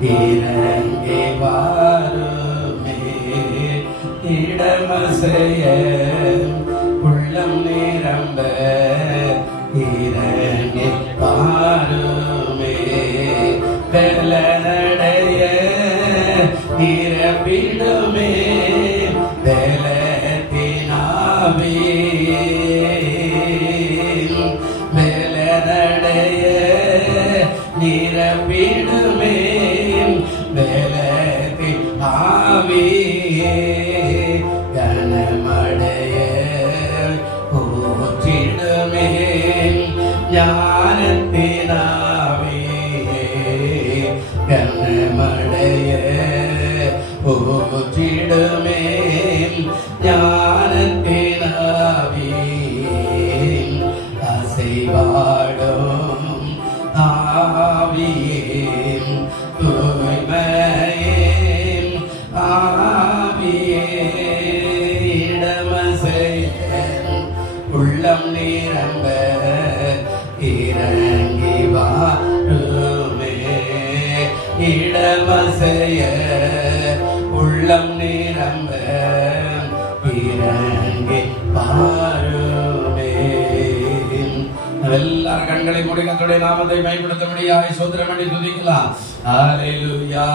இறங்கி வாருமே. இடமசைய உள்ளம் நிரம்ப இறங்கி வாருமே. பலனடைய நிரம்பிடுமே பலத்தினாவே. பலனடைய நிரம்பிடுமே பலத்தினாவே. கனமடைய ஊற்றிடுமே ஞானத்தினாவே. கனமடைய ஊற்றிடுமே ஞானத்தினாவே. அசைவாடும் ஆவியே தூய்மையே ஆவியே. இடமசைய உள்ளம் நிரம்ப இறங்கி வாருமே. இடமசைய உள்ளம் நிரம்ப இறங்கி வாருமே. எல்லாரும் கண்களை மூடி கர்த்தருடைய நாமத்தை மகிமைப்படுத்தும்படியாய் ஸ்தோத்திரம் பண்ணி துதிக்கலாம். ஹல்லேலூயா.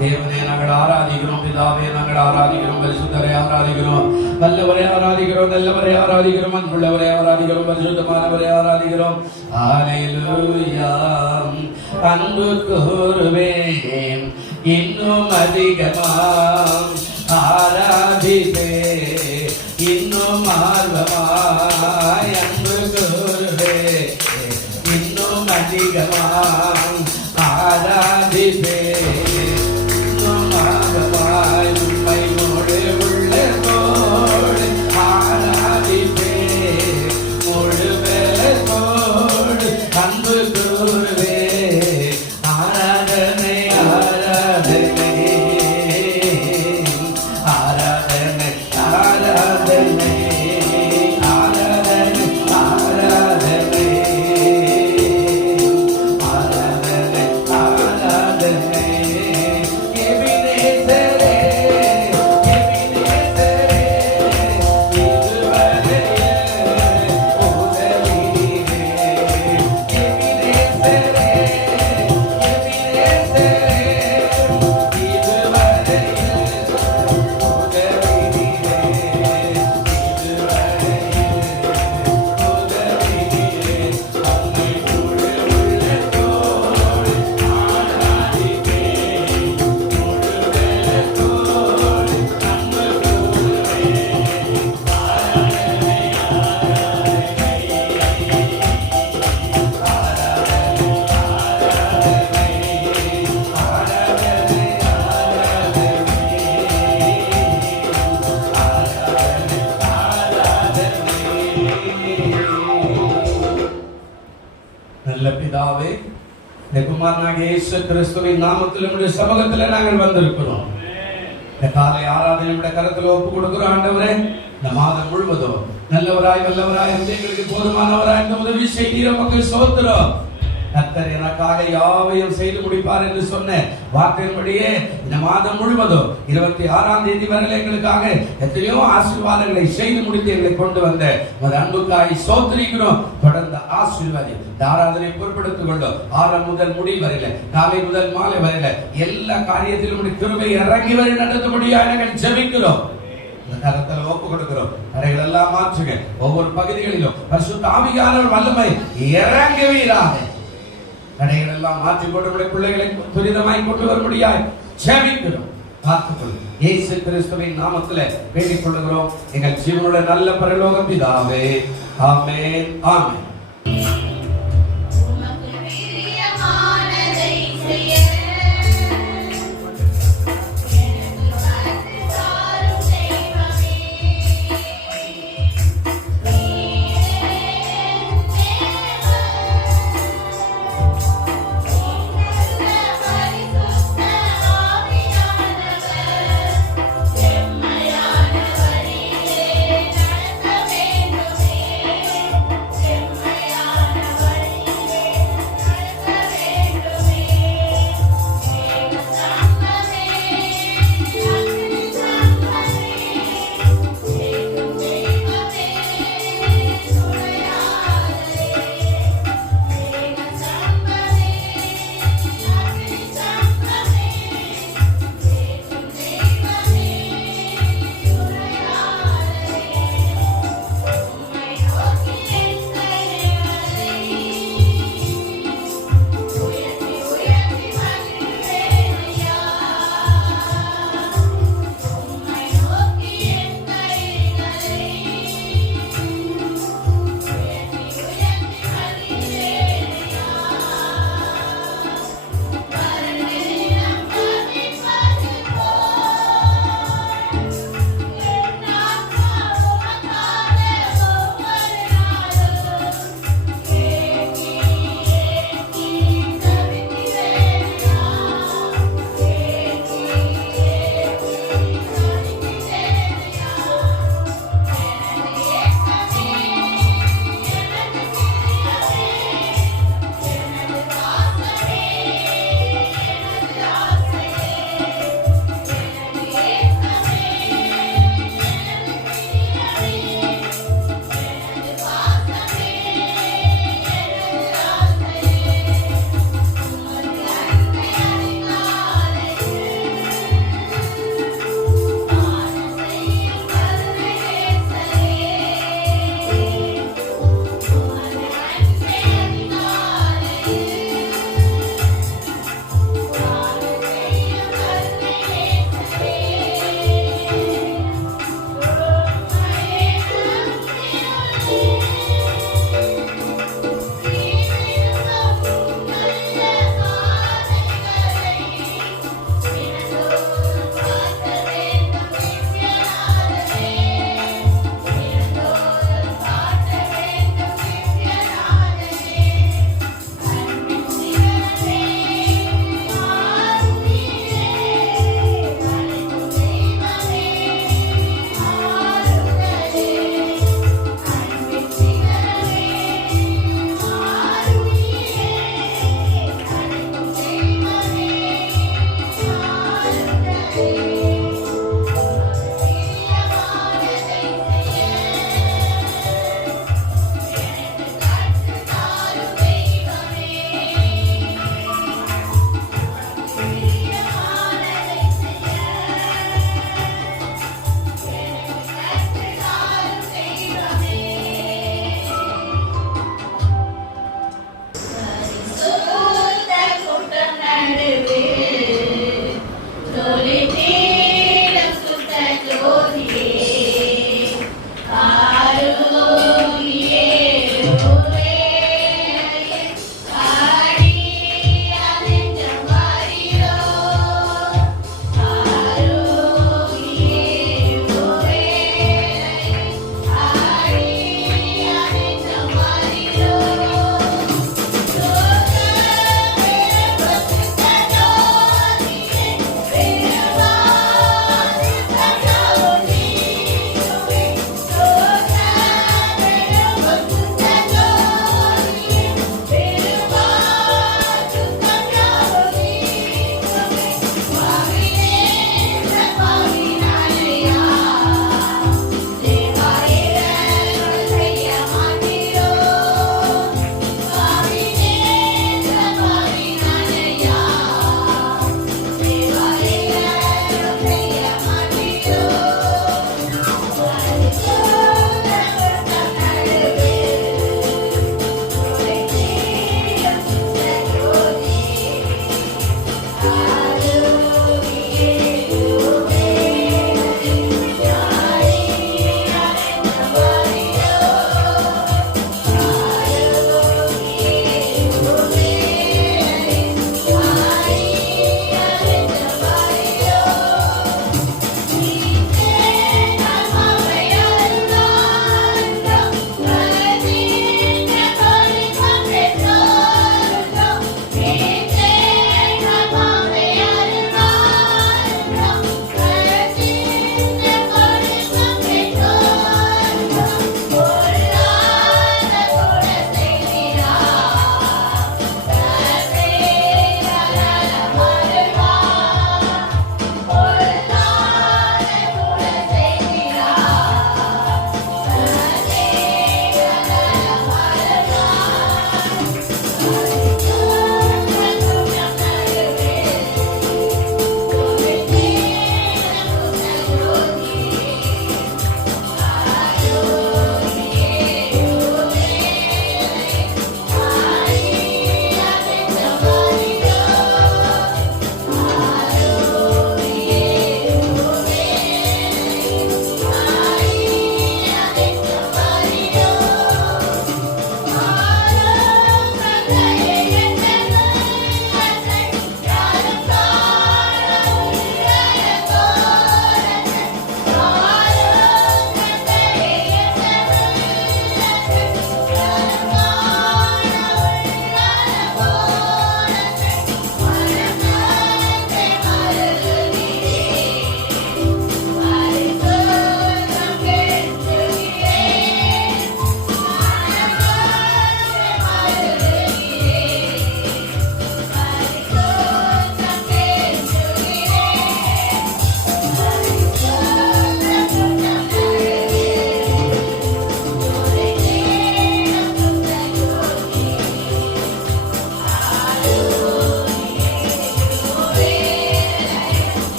தேவனே நாங்கள் ஆராதிக்கிறோம், பிதாவே நாங்கள் ஆராதிக்கிறோம், பரிசுத்தரை ஆராதிக்கிறோம், வல்லவரை ஆராதிக்கிறோம், நல்லவரை ஆராதிக்கிறோம், அன்புள்ளவரை ஆராதிக்கிறோம், பரிசுத்தமானவரை ஆராதிக்கிறோம். ஹல்லேலூயா. அன்பு கூறுவேன் இன்னும் அதிகமாம் ஆராதிப்பே இன்னும் ஆர்வமாய். அன்பு கூறுவே இன்னும் அதிகமாம் ஆராதிப்பே இன்னும் ஆர்வமாய். உண்மை மூடு உள்ளத்தோடு ஆராதிப்பே முழு வேலத்தோடு. அன்பு கூறுவே ஆராதனை ஆராதனை ஆராதனை ஆராதனை ஆராதனை ஆராதனை ஆராதனை ஆராதனை. எபினேசரே எபினேசரே இதுவரை உதவியே. எபினேசரே எபினேசரே இதுவரை நல்ல பிதாவே, இந்த குமாரனாகிய இயேசு கிறிஸ்துவின் நாமத்தில் நம்முடைய சமூகத்தில் நாங்கள் வந்திருக்கிறோம். இந்த காலை ஆராதனை நம்முடைய கரத்தில் ஒப்பு கொடுக்கிறோம். ஆண்டவரே, இந்த மாதம் முழுவதும் நல்லவராய் வல்லவராய் இருந்து எங்களுக்கு போதுமானவராய் இந்த உதவி செய்கிற மக்கள் ஸ்தோத்திரம். கர்த்தர் எனக்காக யாவையும் செய்து முடிப்பார் என்று சொன்ன வார்த்தையின்படியே இந்த மாதம் முழுவதும் 26ஆம் தேதி வரை எங்களுக்காக எத்தனையோ ஆசீர்வாதங்களை செய்து முடித்து எங்களை கொண்டு வந்த உமது அன்புக்காய் ஸ்தோத்திரிக்கிறோம். தொடர்ந்து ஆசீர்வாதி ஆராதனை பொறுப்படுத்திக் கொண்டோம். ஆரம்பம் முதல் முடிவு வரையில, காலை முதல் மாலை வரையில எல்லா காரியத்திலும் கிருபை இறங்கி வரை நடத்தும்படியாக நாங்கள் ஜெபிக்கிறோம். கரத்தில் ஒப்பு கொடுக்கிறோம். கரைகள் எல்லாம் மாற்றுங்க. ஒவ்வொரு பகுதிகளிலும் பரிசுத்த ஆவியானவர் வல்லமை இறங்குவீராக. கடைகள் எல்லாம் மாற்றி கொண்டு பிள்ளைகளை துரிதமாய் கொண்டு வரும்படியாய் ஜெபிக்கிறோம். பார்த்துக்கொள்ளும் இயேசு கிறிஸ்துவின் நாமத்தில் வேண்டிக் கொள்ளுகிறோம் எங்கள் ஜீவனுடைய நல்ல பரலோக பிதாவே. ஆமென் ஆமென். Amen.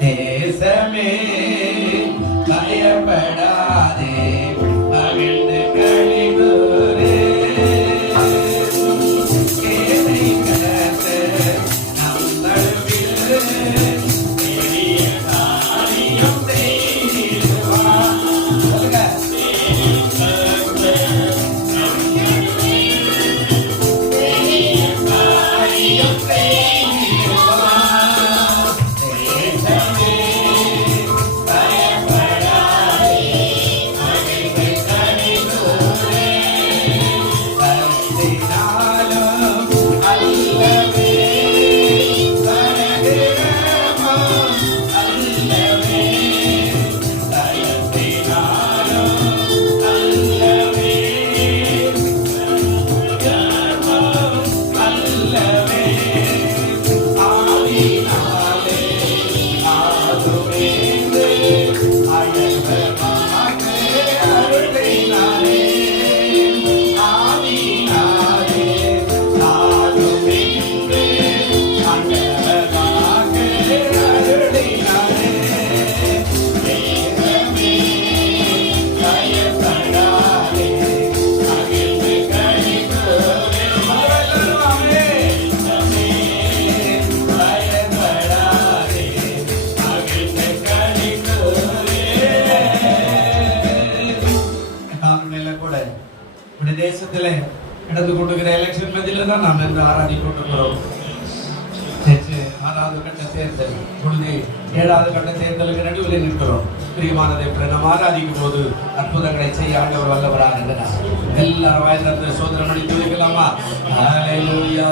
தேசமே பயப்படாதே மகிழ்ந்து களிகூரே. கேதை கடந்து நம் நடுவில் பெரிய காரியம் செய்திடுவார். சொல்லுங்க. தேசத்திலே நடந்து கொண்டிருக்கிற எலெக்ஷன் மத்தியில தான் நாம் இன்று ஆராதி கொண்டிருக்கிறோம். நேற்று 6வது கட்ட தேர்தல், பொழுது 7வது கட்ட தேர்தலுக்கு நடுவில் நிற்கிறோம். பிரியமானதை நாம் ஆராதிக்கும் போது அற்புதங்களை செய்ய ஆண்டவர் வல்லவராக இருக்கிறார். எல்லாரும் வாய்ந்த சோதனை பண்ணி துதிக்கலாமா? ஹல்லேலூயா.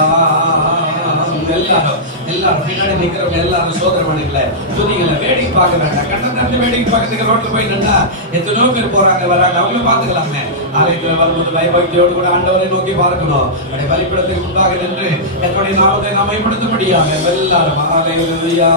எல்லாரும் பின்னாடி நிக்கிறவங்க எல்லாரும் சோதனை பண்ணிக்கல, துதிக்கல, வேடிக்கை பார்க்க வேண்டாம். கண்ணை வேடிக்கை பார்க்கறதுக்கு ரோட்ல போய் நின்னா எத்தனையோ பேர் போறாங்க வராங்க, அவங்களும் பார்த்துக்கலாமே. ஆலயத்தில் வரும்போது பயபக்தியோடு கூட ஆண்டவரை நோக்கி பார்க்கணும். அப்படி பலிபீடத்துக்கு முன்பாக நின்று என்னுடைய நாமத்தை நாம் மேம்படுத்தும்படியாக எல்லாரும் ஹல்லேலூயா.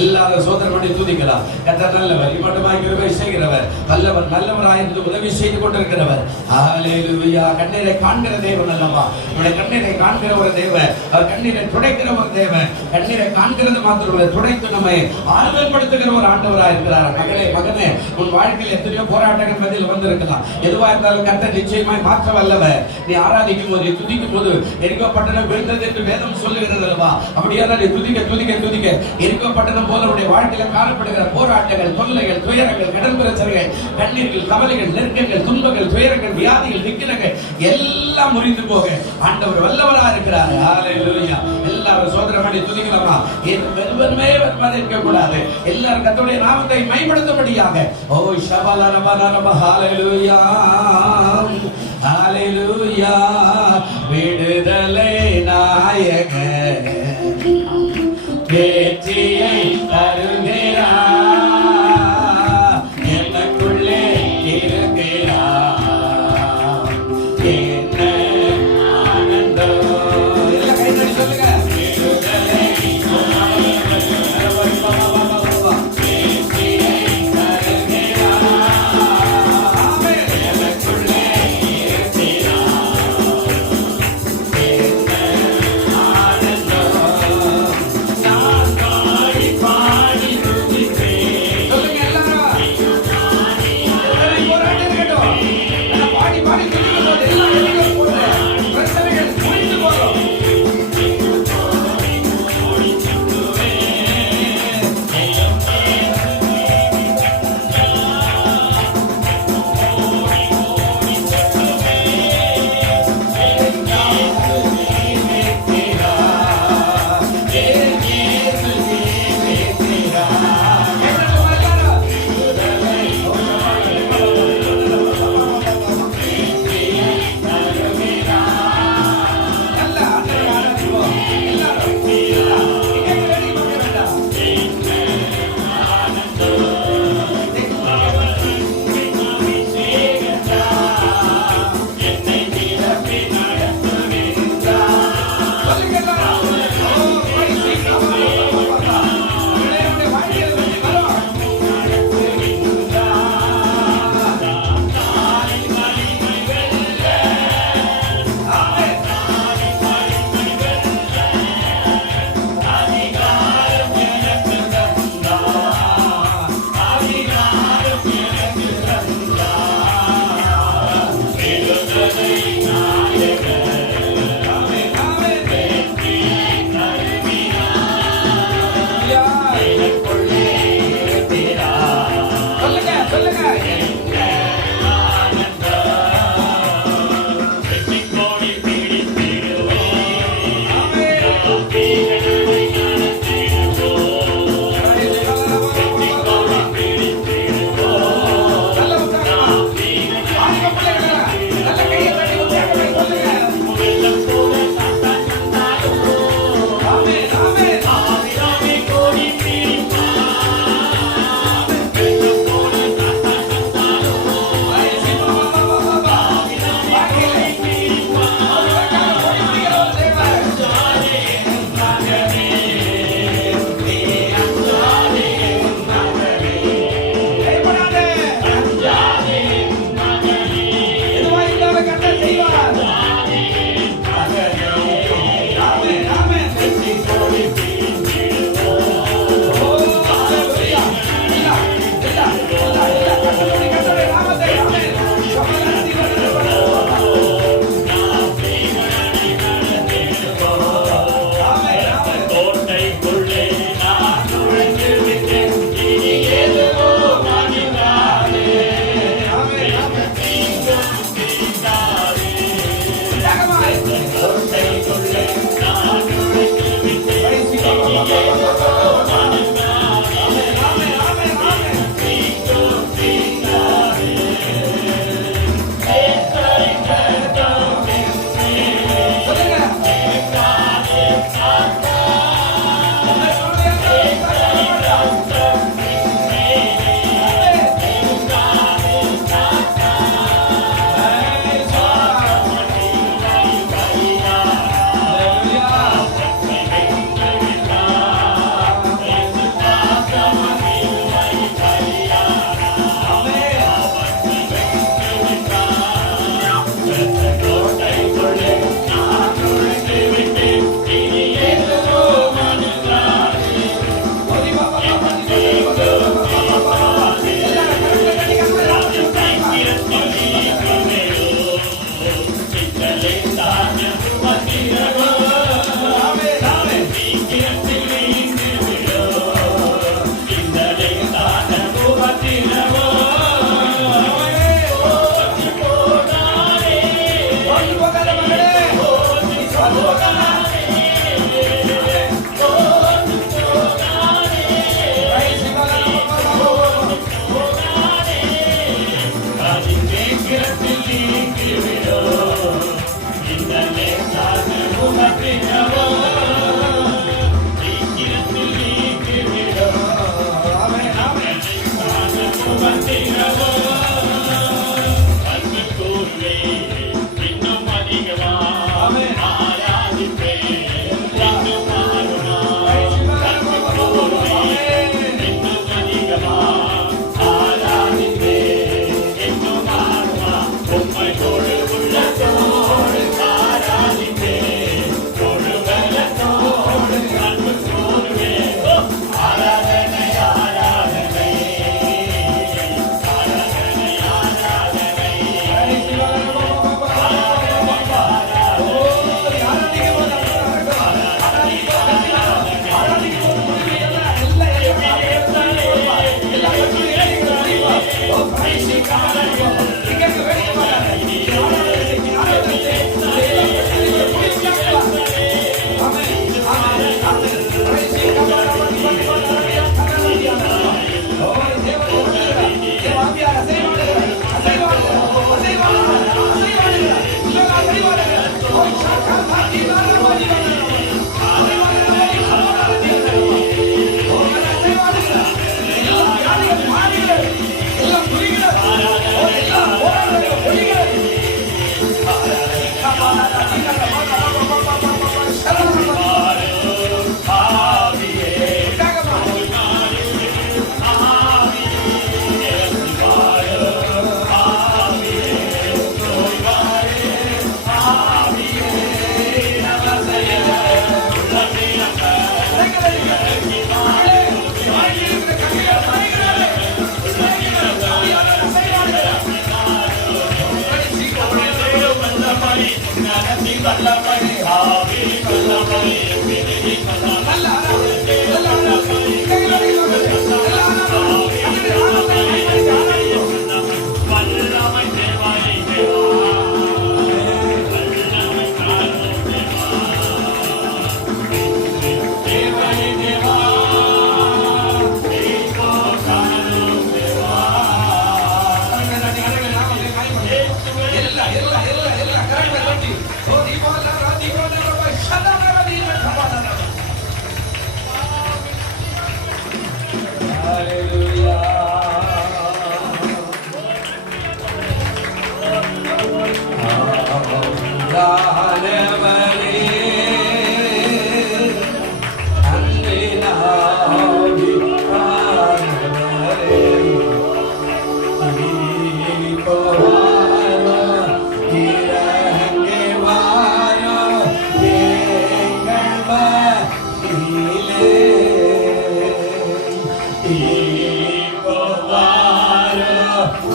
எல்லாரும் சோதனை பண்ணி துதிக்கலாம். கர்த்தர் நல்லவர், இம்மட்டுமாய் கிருபை செய்கிறவர், வல்லவர், நல்லவராயிருந்து உதவி செய்து கொண்டிருக்கிறவர். ஹல்லேலூயா. கண்ணீரை காண்கிற தேவன் அல்லவா? நம்முடைய கண்ணீரை காண்கிற ஒரு தேவன், அவர் கண்ணீரை துடைக்கிற ஒரு தேவன். கண்ணீரை காண்கிறது மாத்திரமல்ல, துடைத்து நம்மை ஆறுதல் படுத்துகிற ஒரு ஆண்டவராக இருக்கிறார். மகளே, மகனே, உன் வாழ்க்கையில் எத்தனையோ போராட்டங்கள் மத்தியில் வந்திருக்கலாம். எதுவா இருந்தாலும் கர்த்தர் நிச்சயமாய் மாற்ற வல்லவர். நீ ஆராதிக்கும் போது, துதிக்கும் போது எரிகோ பட்டணம் விழுந்தது என்று வேதம் சொல்லுகிறது அல்லவா? அப்படியான நீ துதிக்க துதிக்க துதிக்க எரிகோ பட்டணம் போல உடைய வாழ்க்கையில காணப்படுகிற போராட்டங்கள், தொல்லைகள், துயரங்கள், கடன் பிரச்சனைகள், கண்ணீர்கள், கவலைகள், நெருக்கங்கள், துன்பங்கள், துயரங்கள், வியாதிகள், விக்கிரங்கள் எல்லாம் முறிந்து போக ஆண்டவர் வல்லவரா இருக்கிறார். ஹல்லேலூயா. எல்லாரும் சோதனை பண்ணி துதிக்கலாமா? வெறுமனே இருக்க கூடாது. எல்லாரும் கர்த்தருடைய நாமத்தை மேம்படுத்தும்படியாக ஓ ஷபலரபலரப ஹல்லேலூயா. ஹல்லேலூயா. விடுதலை நாயகர் வெற்றியை தருகிறார், எனக்குள்ளே இருக்கிறார். என்ன ஆனந்தம். எல்லாம் கை தட்டி சொல்லுங்க. விடுதலை வெற்றியை தருகிறார், எனக்குள்ளே இருக்கிறார். என்ன ஆனந்தம். நான்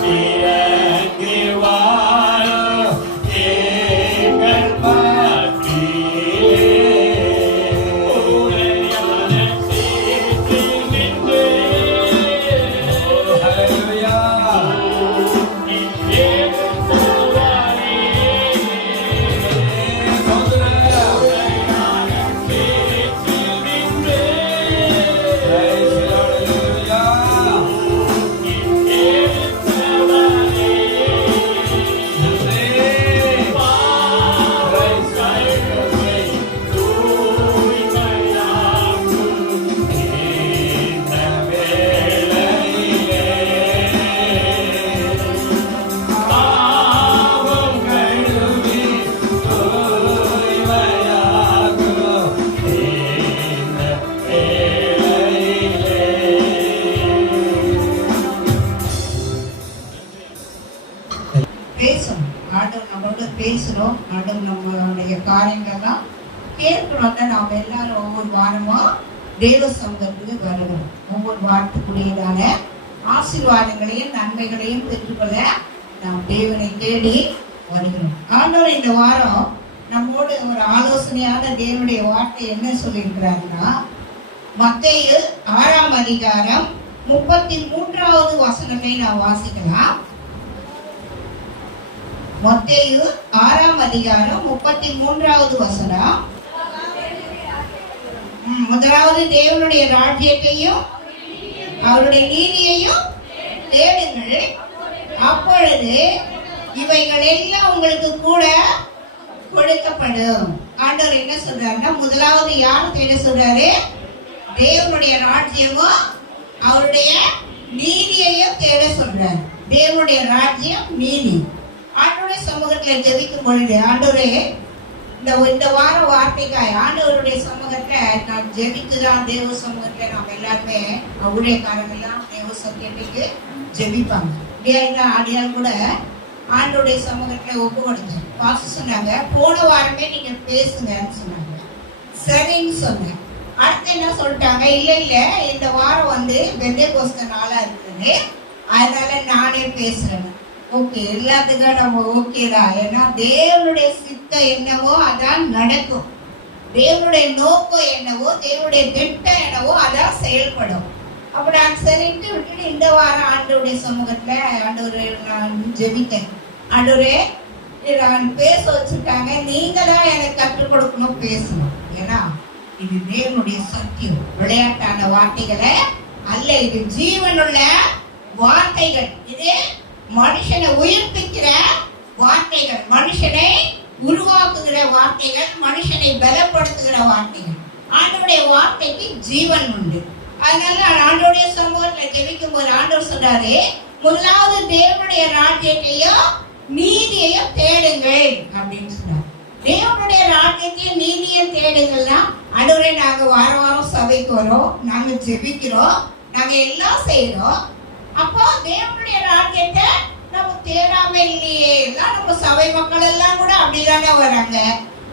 இறங்கி வாரோ எங்கள் காரியங்கள்லாம் கேட்கணும்னா நாம் எல்லாரும் ஒவ்வொரு வாரமும் தேவ சமூகத்துக்கு வருகிறோம். ஒவ்வொரு வாரத்துக்குரியதான ஆசீர்வாதங்களையும் நன்மைகளையும் பெற்றுக்கொள்ள நாம் தேவனை தேடி வருகிறோம். ஆண்டவர் இந்த வாரம் நம்மோடு ஒரு ஆலோசனையான தேவனுடைய வார்த்தை என்ன சொல்லியிருக்கிறாருன்னா, மத்தேயு 6ஆம் அதிகாரம் 33வது வசனத்தை நாம் வாசிக்கலாம். மத்தேயு 6ஆம் அதிகாரம் 33வது வசனம். முதலாவது தேவனுடைய ராஜ்யத்தையும் அவருடைய நீதியையும் தேடுங்கள், அப்பொழுது இவைகள் எல்லாம் உங்களுக்கு கூட கொடுக்கப்படும். ஆண்டவர் என்ன சொல்றாருன்னா, முதலாவது யார் தேட சொல்றாரு? தேவனுடைய ராஜ்யமும் அவருடைய நீதியையும் தேட சொல்றாரு. தேவனுடைய ராஜ்யம், நீதி. ஆண்டவருடைய சமூகத்துல ஜெபிக்கும் பொழுது, ஆண்டவரே இந்த வார வார்த்தைக்காய் ஆண்டவருடைய சமூகத்தை நான் ஜெபித்துதான், தேவ சமூகத்தை நாம் எல்லாருமே ஊழியக்காரங்க எல்லாம் தேவ சத்தியத்துக்கு ஜெபிப்பாங்க. ஆடியால் கூட ஆண்டோடைய சமூகத்துல ஒப்பு கொடுங்க. பாச சொன்னாங்க, போன வாரமே நீங்க பேசுங்கன்னு சொன்னாங்க. சரின்னு சொன்னேன். அடுத்து என்ன சொல்லிட்டாங்க, இல்ல இந்த வாரம் பெந்தேகோஸ்தே நாளா இருக்குது, அதனால நானே பேசுறேன். ஓகே, எல்லாத்துக்கும் நம்ம ஓகேதான். ஏன்னா தேவனுடைய சித்தம் என்னவோ அதான் நடக்கும். தேவனுடைய நோக்கம் என்னவோ, தேவனுடைய திட்டம் என்னவோ அதான் செயல்படும். அப்ப நான் சரின்ட்டு விட்டுட்டு இந்த வாரம் ஆண்டவருடைய சமூகத்துல ஆண்டவரை நான் ஜெபித்தேன். ஆண்டவரே நான் பேச வச்சுட்டாங்க, நீங்க தான் எனக்கு கற்றுக் கொடுக்கணும், பேசணும். ஏன்னா இது தேவனுடைய சத்தியம், விளையாட்டான வார்த்தைகளை அல்ல, இது ஜீவனுள்ள வார்த்தைகள். இது மனுஷனை உயிர்ப்பிக்கிற வார்த்தைகள், மனுஷனை உருவாக்குகிற வார்த்தைகள், மனுஷனை பலப்படுத்துகிற வார்த்தைகள். ஆண்டவருடைய வார்த்தைக்கு ஜீவன் உண்டு. அதனால நான் ஆண்டவருடைய சமூகத்துல ஜெபிக்கும் போது ஆண்டவர் சொல்றாரு, முதலாவது தேவனுடைய ராஜ்யத்தையும் நீதியையும் தேடுங்கள் அப்படின்னு சொன்னார். தேவனுடைய ராஜ்யத்தையும் நீதியையும் தேடுங்கள்னா, ஆண்டவரே நாங்க வாரம் சபைக்கு வரோம், நாங்க ஜெபிக்கிறோம், நாங்க எல்லாம் செய்யறோம். அப்போ தேவனுடைய ராஜ்யத்தை நம்ம தேடாம இல்லையே, எல்லாம் நம்ம சபை மக்கள் எல்லாம் கூட அப்படிதானே வராங்க.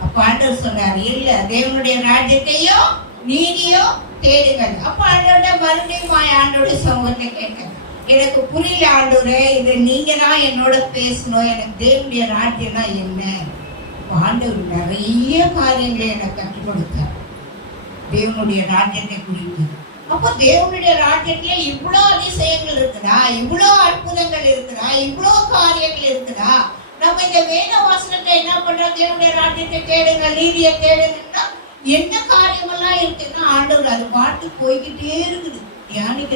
அப்ப ஆண்டவர் சொன்னார், இல்ல தேவனுடைய ராஜ்யத்தையும் நீதியும் தேடுங்கள். அப்ப ஆண்டோட மறுபடியும் ஆண்டோட சமூகத்தை கேட்டேன், எனக்கு புரியல ஆண்டவரே, இது நீங்க தான் என்னோட பேசணும், எனக்கு தேவனுடைய ராஜ்யம்னா என்ன? ஆண்டவர் நிறைய காரியங்களை எனக்கு கற்றுக் கொடுத்தார் தேவனுடைய ராஜ்யத்தை குறித்து. அப்போ தேவனுடைய ராஜ்யத்துல இவ்வளவு அதிசயங்கள் இருக்குதா, இவ்வளவு அற்புதங்கள் இருக்குதா, இவ்வளவு காரியங்கள் இருக்குதா? நம்ம இந்த வேத வாசனத்தை என்ன பண்றோம், தேவனுடைய ராஜ்யத்தை தேடுங்க, நீதியை தேடுங்கன்னா என்ன காரியமெல்லாம் இருக்குன்னா ஆண்டவர் அது பாட்டு போய்கிட்டே இருக்குது. தியானிக்க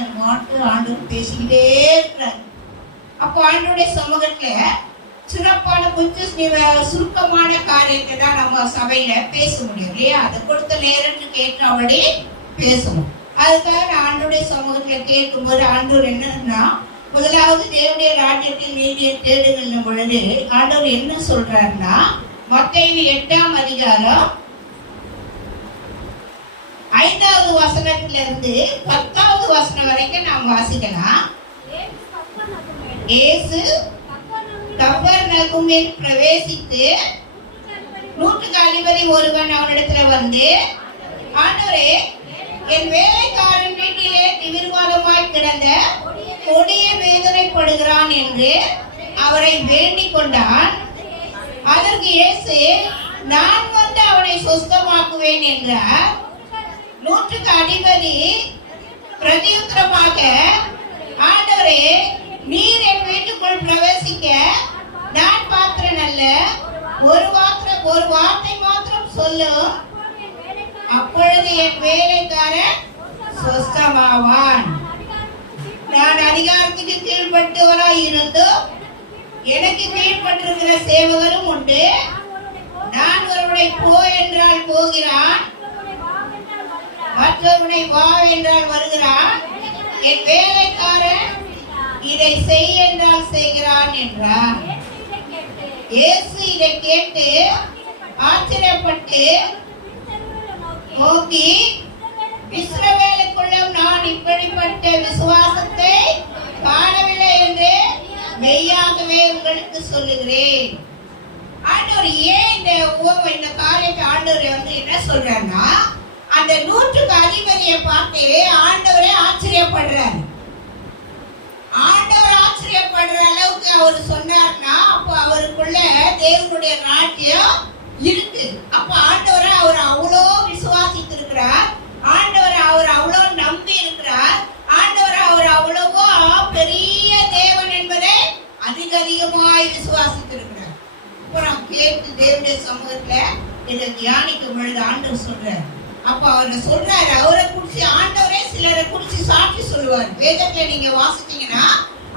அது பாட்டு ஆண்டவர் பேசிக்கிட்டே இருக்கிறார். அப்போ ஆண்டவருடைய சமூகத்துல சிறப்பான கொஞ்சம் சுருக்கமான காரியத்தை தான் நம்ம சபையில பேச முடியும் இல்லையா? அதை கொடுத்த நேரத்துக்கு ஏற்றபடி பேசணும். அதுக்காக ஆண்டவருடைய சமூகத்துல கேட்கும்போது ஆண்டவர் என்னன்னா, முதலாவது தேவனுடைய ராஜ்யத்தில் நீதியை தேடுகின்ற பொழுது ஆண்டவர் என்ன சொல்றாருன்னா, மத்தேயு 8ஆம் அதிகாரம் 5வது வசனத்திலிருந்து 10வது வசனம் வரைக்கும் நாம் வாசிக்கலாம். இயேசு கப்பர்நகூமில் பிரவேசித்து நூற்றுக்கு அதிபதி ஒருவன் அவனிடத்துல வந்து, ஆண்டவரே, என் வேலைக்காரன் வீட்டிலே தீவிரவாதமாய் கிடந்த கொடிய வேதனைப்படுகிறான் என்று அவரை வேண்டிக் கொண்டான். அதற்கு இயேசு, நான் வந்து அவனை சுஸ்தமாக்குவேன் என்றார். நூற்றுக்கு அதிபதி பிரதியுத்தரமாக, ஆண்டவரே, நீர் என் வீட்டுக்குள் பிரவேசிக்க நான் பாத்திரன் அல்ல, ஒரு வார்த்தை மாத்திரம் சொல்லும், அப்பொழுது என் வேலைக்காரன் சுஸ்தமாவான். நான் அதிகாரத்துக்கு கீழ்பட்டவராய் இருந்தும் எனக்கு கீழ்பட்டிருக்கிற சேவகரும் உண்டு. நான் ஒருவனை போ என்றால் போகிறான், மற்றவனை வா என்றால் வருகிறான், என் வேலைக்காரன் இதை செய் என்றால் செய்கிறான் என்றார். இயேசு இதை கேட்டு ஆச்சரியப்பட்டு நோக்கி, இஸ்ரவேலுக்குள்ளும் நான் இப்படிப்பட்ட விசுவாசத்தை காணவில்லை என்று மெய்யாகவே உங்களுக்கு சொல்லுகிறேன். ஆண்டவர் ஏன் இந்த காரியத்தை ஆண்டவர் வந்து என்ன சொல்றாருன்னா, அந்த 100க்கு அதிபதியை பார்த்து ஆண்டவரே ஆச்சரியப்படுறாரு. ஆண்டவர் ஆச்சரியப்படுற அளவுக்கு அவர் சொன்னார்னா, அப்ப அவருக்குள்ள தேவனுடைய ராஜ்யம் இருக்கு. அப்ப ஆண்டவரை அவர் அவ்வளோ விசுவாசித்து இருக்கிறார். ஆண்டவரை அவர் அவ்வளோ நம்பி இருக்கிறார். ஆண்டவரை அவர் அவ்வளவோ பெரிய தேவன் என்பதை அதிகமாய் விசுவாசித்து இருக்கிறார். இப்போ நாம் கேட்டு தேவனுடைய சமூகத்துல இதை தியானிக்கும் பொழுது ஆண்டவர் சொல்றார். அப்ப அவரை சொல்றாரு, அவரை குறிச்சு ஆண்டவரே சிலரை குறிச்சு சாட்சி சொல்லுவார். வேதத்துல நீங்க வாசிச்சீங்கன்னா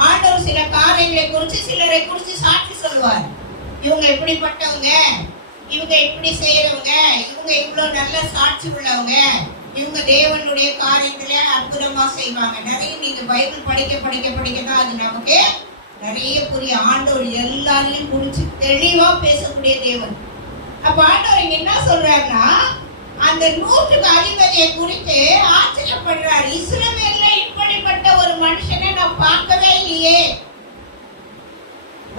ஆண்டவர் சில காரியங்களை குறிச்சு சிலரை குறிச்சு சாட்சி சொல்லுவார். இவங்க எப்படிப்பட்டவங்க, இவங்க இப்படி செய்யறவங்க, இவங்க இவ்வளவு நல்ல சாட்சி உள்ளவங்க, இவங்க தேவனுடைய காரியத்துல அற்புதமா செய்வாங்க. நிறைய நீங்க பைபிள் படிக்க தான் அது நமக்கு நிறைய புரிய. ஆண்டவர் எல்லாரையும் குறிச்சு தெளிவா பேசக்கூடிய தேவன். அப்ப ஆண்டவர் இங்க என்ன சொல்றாருன்னா, அந்த 100க்கு அதிபதியை குறித்து ஆச்சரியப்படுறார். இஸ்ரவேல்ல இப்படிப்பட்ட ஒரு மனுஷனை நான் பார்க்கவே இல்லையே.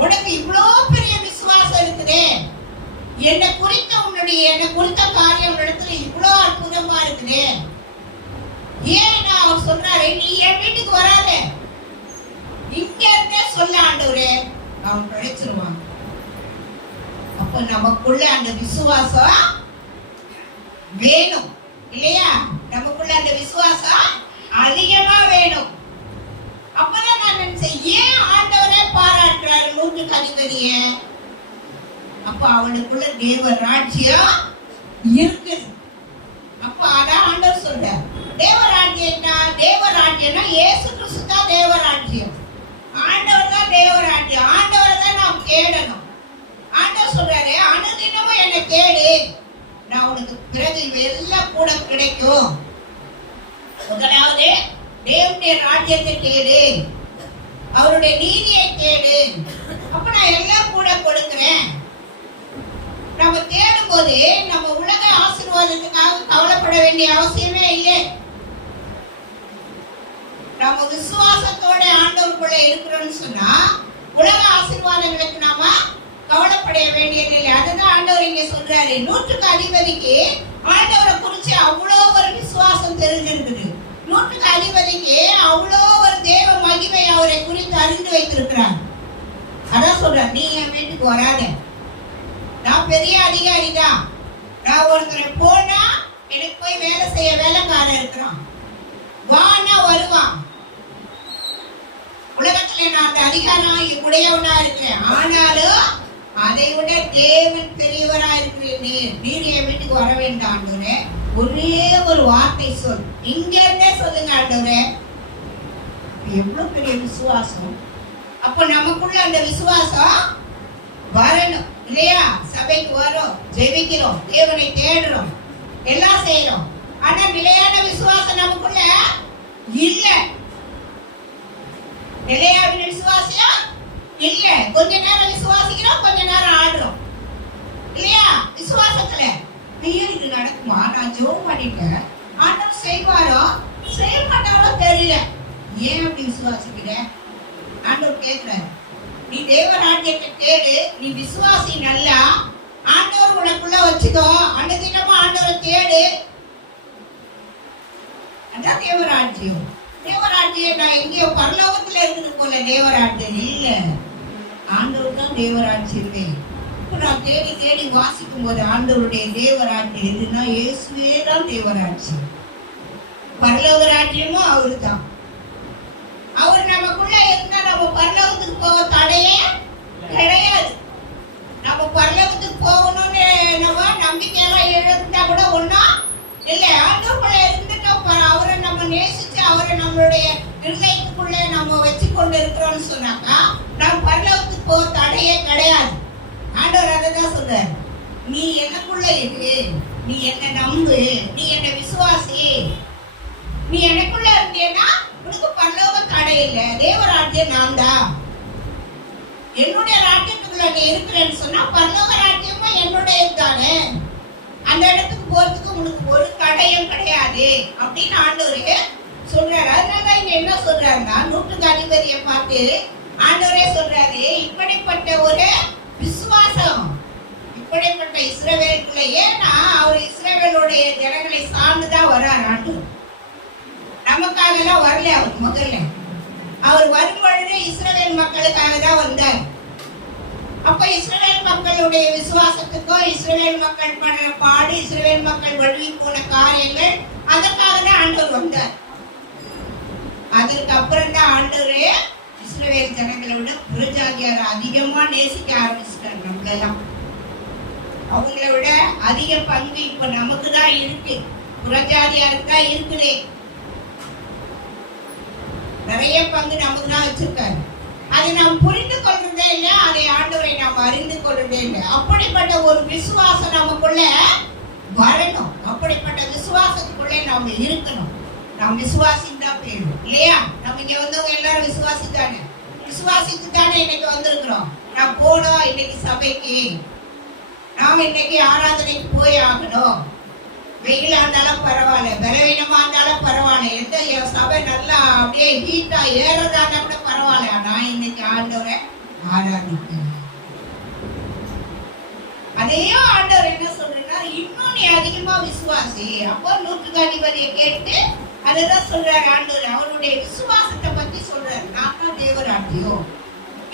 உனக்கு இவ்வளவு பெரிய விசுவாசம் இருக்குதே, என்னை குறித்த காரியம் உன்னிடத்துல இவ்வளவு அற்புதமா இருக்குதே. ஏன் அவர் சொல்றாரு, நீ என் வீட்டுக்கு வராத, இங்க இருந்தே சொல்ல ஆண்டவரே, அவன் பிழைச்சிருவான். அப்ப நமக்குள்ள அந்த விசுவாசம் வேணும் இல்லையா? நமக்குள்ள அந்த விசுவாசம் அதிகமா வேணும். அப்பதான் நான் நினைச்சேன், ஏன் ஆண்டவரே பாராட்டுறாரு 100க்கு அதிபதிய? அப்ப அவனுக்குள்ள தேவ ராஜ்யம் இருக்குது. அப்ப அதான் ஆண்டவர் சொல்றார், தேவராஜ்யம்னா இயேசு கிறிஸ்து தான் தேவராஜ்யம். ஆண்டவர் தான் தேவராஜ்யம். ஆண்டவரை தான் நாம் தேடணும். ஆண்டவர் சொல்றாரு, அனுதினமும் என்னை தேடு, நான் உனக்கு பிறகு எல்லாம் கூட கிடைக்கும். முதலாவது தேவனுடைய ராஜ்யத்தை தேடு, அவருடைய நீதியை தேடு, அப்ப நான் எல்லாம் கூட கொடுக்கிறேன். நம்ம தேடும் போது நம்ம உலக ஆசீர்வாதத்துக்காக கவலைப்பட வேண்டிய அவசியமே இல்லை. நம்ம விசுவாசத்தோட ஆண்டவருக்குள்ள இருக்கிறோம்னு சொன்னா உலக ஆசீர்வாதங்களுக்கு நாம கவலைப்பட வேண்டியதில்லை. அதுதான் ஆண்டவர் இங்க சொல்றாரு. 100க்கு அதிபதிக்கு ஆண்டவரை குறிச்சு அவ்வளோ ஒரு விசுவாசம் தெரிஞ்சிருக்குது. 100க்கு அதிபதிக்கு அவ்வளோ ஒரு தேவ மகிமை அவரை குறித்து அறிந்து வைத்திருக்கிறார். அதான் சொல்றார், நீ என் வீட்டுக்கு வராத, நான் பெரிய அதிகாரி தான். நான் ஒருத்தரை போனா எனக்கு போய் வேலை செய்ய வேலைக்காரன் இருக்கிறான், வானா வருவான். உலகத்துல நான் அந்த அதிகாரம் உடையவனா இருக்கிறேன். ஆனாலும் அதை விட தேவன் பெரியவரா இருக்கிறேன். நீர் என் வீட்டுக்கு வர வேண்டாம் ஆண்டவரே, ஒரே ஒரு வார்த்தை சொல், இங்க இருந்தே சொல்லுங்க ஆண்டவரே. எவ்வளவு பெரிய விசுவாசம்! அப்ப நமக்குள்ள அந்த விசுவாசம் வரணும் இல்லையா? சபைக்கு வரோம், ஜெபிக்கிறோம், தேவனை தேடுறோம், எல்லாம் செய்யறோம். ஆனா நிலையான விசுவாசம் நமக்குள்ள இல்ல. நிலையான விசுவாசம் இல்ல. கொஞ்ச நேரம் விசுவாசிக்கிறோம், கொஞ்ச நேரம் ஆடுறோம் இல்லையா? விசுவாசத்துல ஐயோ இது நடக்குமா, நான் ஜெபம் பண்ணிட்டேன், ஆண்டவர் செய்வாரோ செய்ய மாட்டாரோ தெரியல, ஏன் அப்படி விசுவாசிக்கிற? ஆண்டவர் கேட்கிறாரு, நீ தேவராஜ்யத்தை தேடு, நீ விசுவாசி நல்லா, ஆண்டவர் உனக்குள்ள வச்சுக்கோ, அனுதினமும் ஆண்டவரை தேடு. அதான் தேவராஜ்யம். தேவராஜ்யம் நான் எங்கேயோ பரலோகத்துல இருக்குது போல தேவராஜ்யம் இல்ல. ஆண்டவர் தான் தேவராஜ்யமே. இப்ப நான் தேடி தேடி வாசிக்கும் போது ஆண்டவருடைய தேவராஜ்யம் எதுனா இயேசுவே தான் தேவராஜ்யம். பரலோக ராஜ்யமும் அவரு தான். அவர் நமக்குள்ள இருந்தா நம்ம பரலோகத்துக்கு போக தடையே கிடையாது. நம்ம பரலோகத்துக்கு போகணும்னு என்னவோ நம்பிக்கையெல்லாம் இழந்தா கூட ஒன்றும் இல்லை. ஆண்டவருக்குள்ள இருந்துட்டோம், அவரை நம்ம நேசிச்சு அவரை நம்மளுடைய இருதயத்துக்குள்ள நம்ம வச்சு கொண்டு இருக்கிறோம்னு சொன்னாக்கா நம்ம பரலோகத்துக்கு போக தடையே கிடையாது. ஆண்டவர் அதை தான் சொல்றாரு, நீ எனக்குள்ள இரு, நீ என்னை நம்பு, நீ என்னை விசுவாசி, நீ எனக்குள்ள இருந்தேன்னா உனக்கு பரலோக தடை இல்லை. தேவராஜ்யம் நான் தான். என்னுடைய ராஜ்யத்துக்குள்ள நீ இருக்கிறேன்னு சொன்னா பரலோக ராஜ்யமும் என்னுடைய தானே. அந்த இடத்துக்கு போறதுக்கு உனக்கு ஒரு தடையும் கிடையாது அப்படின்னு ஆண்டவரே சொல்றாரு. அதனால இங்க என்ன சொல்றாருன்னா 100க்கு அதிபதியை பார்த்து ஆண்டவரே சொல்றாரு, இப்படிப்பட்ட ஒரு விசுவாசம் இப்படிப்பட்ட இஸ்ரவேலுக்குள்ள, ஏன்னா அவர் இஸ்ரவேலுடைய ஜனங்களை சார்ந்துதான் வர்றார் ஆண்டவர். நமக்காக எல்லாம் வரல. அவர் முதல்ல அவர் வரும் பொழுது இஸ்ரவேல் மக்களுக்காக தான் வந்தார். அப்ப இஸ்ரவேல் மக்களுடைய விசுவாசத்துக்கோ, இஸ்ரவேல் மக்கள் பண்ண பாடு, இஸ்ரவேல் மக்கள் வழி போன காரியங்கள், அதற்காக தான் ஆண்டவர் வந்தார். அதற்கு அப்புறம் தான் ஆண்டவரே இஸ்ரவேல் ஜனங்களை விட புறஜாதியார் அதிகமா நேசிக்க ஆரம்பிச்சிட்டாங்க. நம்மளெல்லாம் அவங்கள விட அதிக பங்கு இப்ப நமக்கு தான் இருக்கு, புறஜாதியாருக்கு தான் இருக்குது. நிறைய பங்கு நமக்கு தான் வச்சிருக்காரு. அதை நாம் புரிந்து கொள்றதே இல்லை, அதை ஆண்டவரை நாம் அறிந்து கொள்றதே இல்லை. அப்படிப்பட்ட ஒரு விசுவாசம் நமக்குள்ள வரணும். அப்படிப்பட்ட விசுவாசத்துக்குள்ளே நாம இருக்கணும். நாம் விசுவாசிந்தா போயிடும் இல்லையா? நம்ம இங்க வந்தவங்க எல்லாரும் விசுவாசித்தானே, விசுவாசித்து தானே இன்னைக்கு வந்திருக்கிறோம். நான் போனோம் இன்னைக்கு சபைக்கு, நாம் இன்னைக்கு ஆராதனைக்கு போய் ஆகணும். வெயிலா இருந்தாலும் பரவாயில்ல, பலவீனமா இருந்தாலும் பரவாயில்ல, எந்த சபை நல்லா அப்படியே ஹீட்டா ஏறதா இருந்தா கூட பரவாயில்ல, நான் இன்னைக்கு ஆண்டவரை ஆராதிக்கிறேன். அதையும் ஆண்டவர் என்ன சொல்றேன்னா, இன்னும் நீ அதிகமா விசுவாசி. அப்போ நூற்றுக்கு அதிபதியை கேட்டு அதுதான் சொல்றாரு ஆண்டவர். அவருடைய விசுவாசத்தை பத்தி சொல்றாரு. நான் தான் தேவராட்டியோ,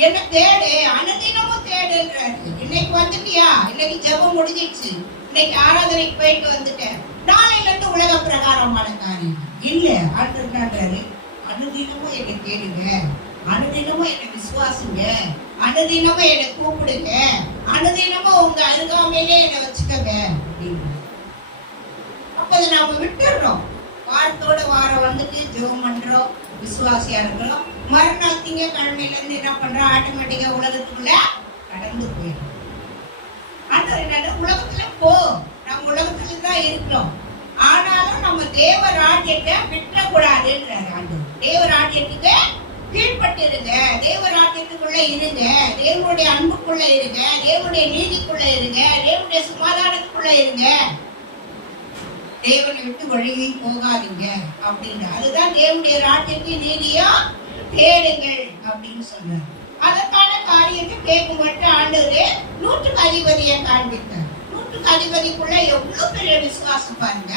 என்ன தேடு, அனுதினமும் தேடுன்றாரு. இன்னைக்கு வந்துட்டியா, இன்னைக்கு ஜெபம் முடிஞ்சிடுச்சு, இன்னைக்கு ஆராதனைக்கு போயிட்டு வந்துட்டேன், நாளையில இருந்து உலக பிரகாரமான காரியம் இல்ல. ஆண்டவர்ன்றாரு, அனுதினமும் என்னை தேடுங்க, அனுதினமும் என்னை விசுவாசிங்க, அனுதினமும் என்னை கூப்பிடுங்க, அனுதினமும் உங்க அருகாமையிலே என்னை வச்சுக்கங்க அப்படின்னு. அப்ப அதை நாம விட்டுடுறோம். வாரத்தோட வாரம் வந்துட்டு ஜெபம் பண்றோம், விசுவாசியா இருக்கிறோம். மறுநாள் திங்கக்கிழமையில இருந்து என்ன பண்றோம், ஆட்டோமேட்டிக்கா உலகத்துக்குள்ள கடந்து போயிடும். ஆண்டவர் என்ன, உலகத்துல போ, நம்ம உலகத்துல தான் இருக்கிறோம், ஆனாலும் நம்ம தேவ ராஜ்யத்தை விட்டுறக்கூடாதுன்றாரு ஆண்டவர். தேவ ராஜ்யத்துக்கு கீழ்பட்டு இருங்க, தேவ ராஜ்யத்துக்குள்ள இருங்க, தேவனுடைய அன்புக்குள்ள இருங்க, தேவனுடைய நீதிக்குள்ள இருங்க, தேவனுடைய சமாதானத்துக்குள்ள இருங்க, தேவனை விட்டு வழியை போகாதீங்க அப்படின்னு. அதுதான் தேவனுடைய ராஜ்யத்தின் நீதியா தேடுங்கள் அப்படின்னு சொல்றாரு. அதற்கான காரியத்தை கேட்கும் மட்டும் ஆண்டவரே நூற்றுக்கு அதிபதியை காண்பித்தார். நூற்றுக்கு அதிபதிக்குள்ள எவ்வளவு பெரிய விசுவாசம் பாருங்க.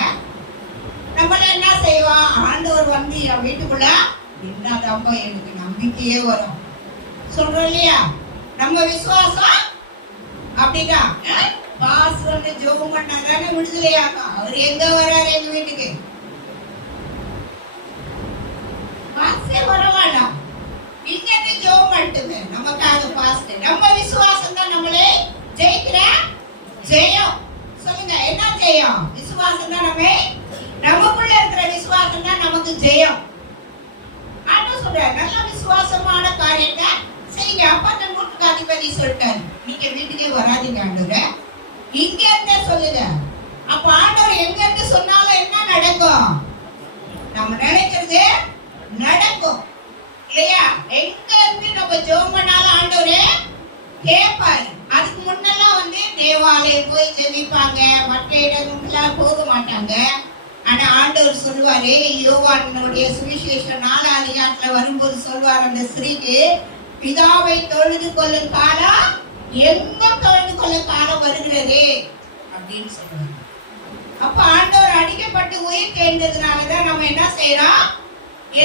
நம்மள என்ன செய்வோம், ஆண்டவர் வந்து என் வீட்டுக்குள்ள என்னதாம்பா எனக்கு நம்பிக்கையே வரும் சொல்றோம் இல்லையா? நம்ம விசுவாசம் அப்படிதான். பாஸ் வந்து ஜெபம் பண்ணாதானே விடுதலையாகும். அவர் எங்க வராரு எங்க வீட்டுக்கு? பாஸே வரவாடா, இங்க இருந்து ஜெபம் பண்ணிட்டு நமக்காக பாஸ்ட். நம்ம விசுவாசம் தான் நம்மளே ஜெயிக்கிற ஜெயம். சொல்லுங்க, என்ன ஜெயம்? விசுவாசம் தான். நமக்குள்ள இருக்கிற விசுவாசம் தான் நமக்கு ஜெயம். ஆண்டவர் சொல்றாரு, நல்ல விசுவாசமான காரியத்தை செய்யுங்க. அப்ப அந்த நூற்றுக்கு அதிபதி சொல்லிட்டாரு, நீங்க வீட்டுக்கே வராதீங்க ஆண்டவரே, இங்க இருந்தே சொல்லுங்க. அப்ப ஆண்டவர் எங்க இருந்து சொன்னாலும் என்ன நடக்கும்? நம்ம நினைக்கிறது நடக்கும் இல்லையா? எங்க இருந்து நம்ம ஜெபம் பண்ணாலும் ஆண்டவரே கேட்பாரு. அதுக்கு முன்னெல்லாம் வந்து தேவாலயம் போய் ஜெபிப்பாங்க, மற்ற இடங்களுக்கெல்லாம் போக மாட்டாங்க. ஆனா ஆண்டவர் சொல்வாரு, யோவானுடைய சுவிசேஷம் 4ஆம் அதிகாரத்துல வரும்போது சொல்வார், அந்த ஸ்திரீக்கு பிதாவை தொழுது கொள்ளும் காலம் எங்கும் தொழுது கொள்ளும் காலம் வருகிறது அப்படின்னு சொல்றாரு. அப்ப ஆண்டவர் அடிக்கப்பட்டு உயிர் தேர்ந்ததுனாலதான் நம்ம என்ன செய்யறோம்,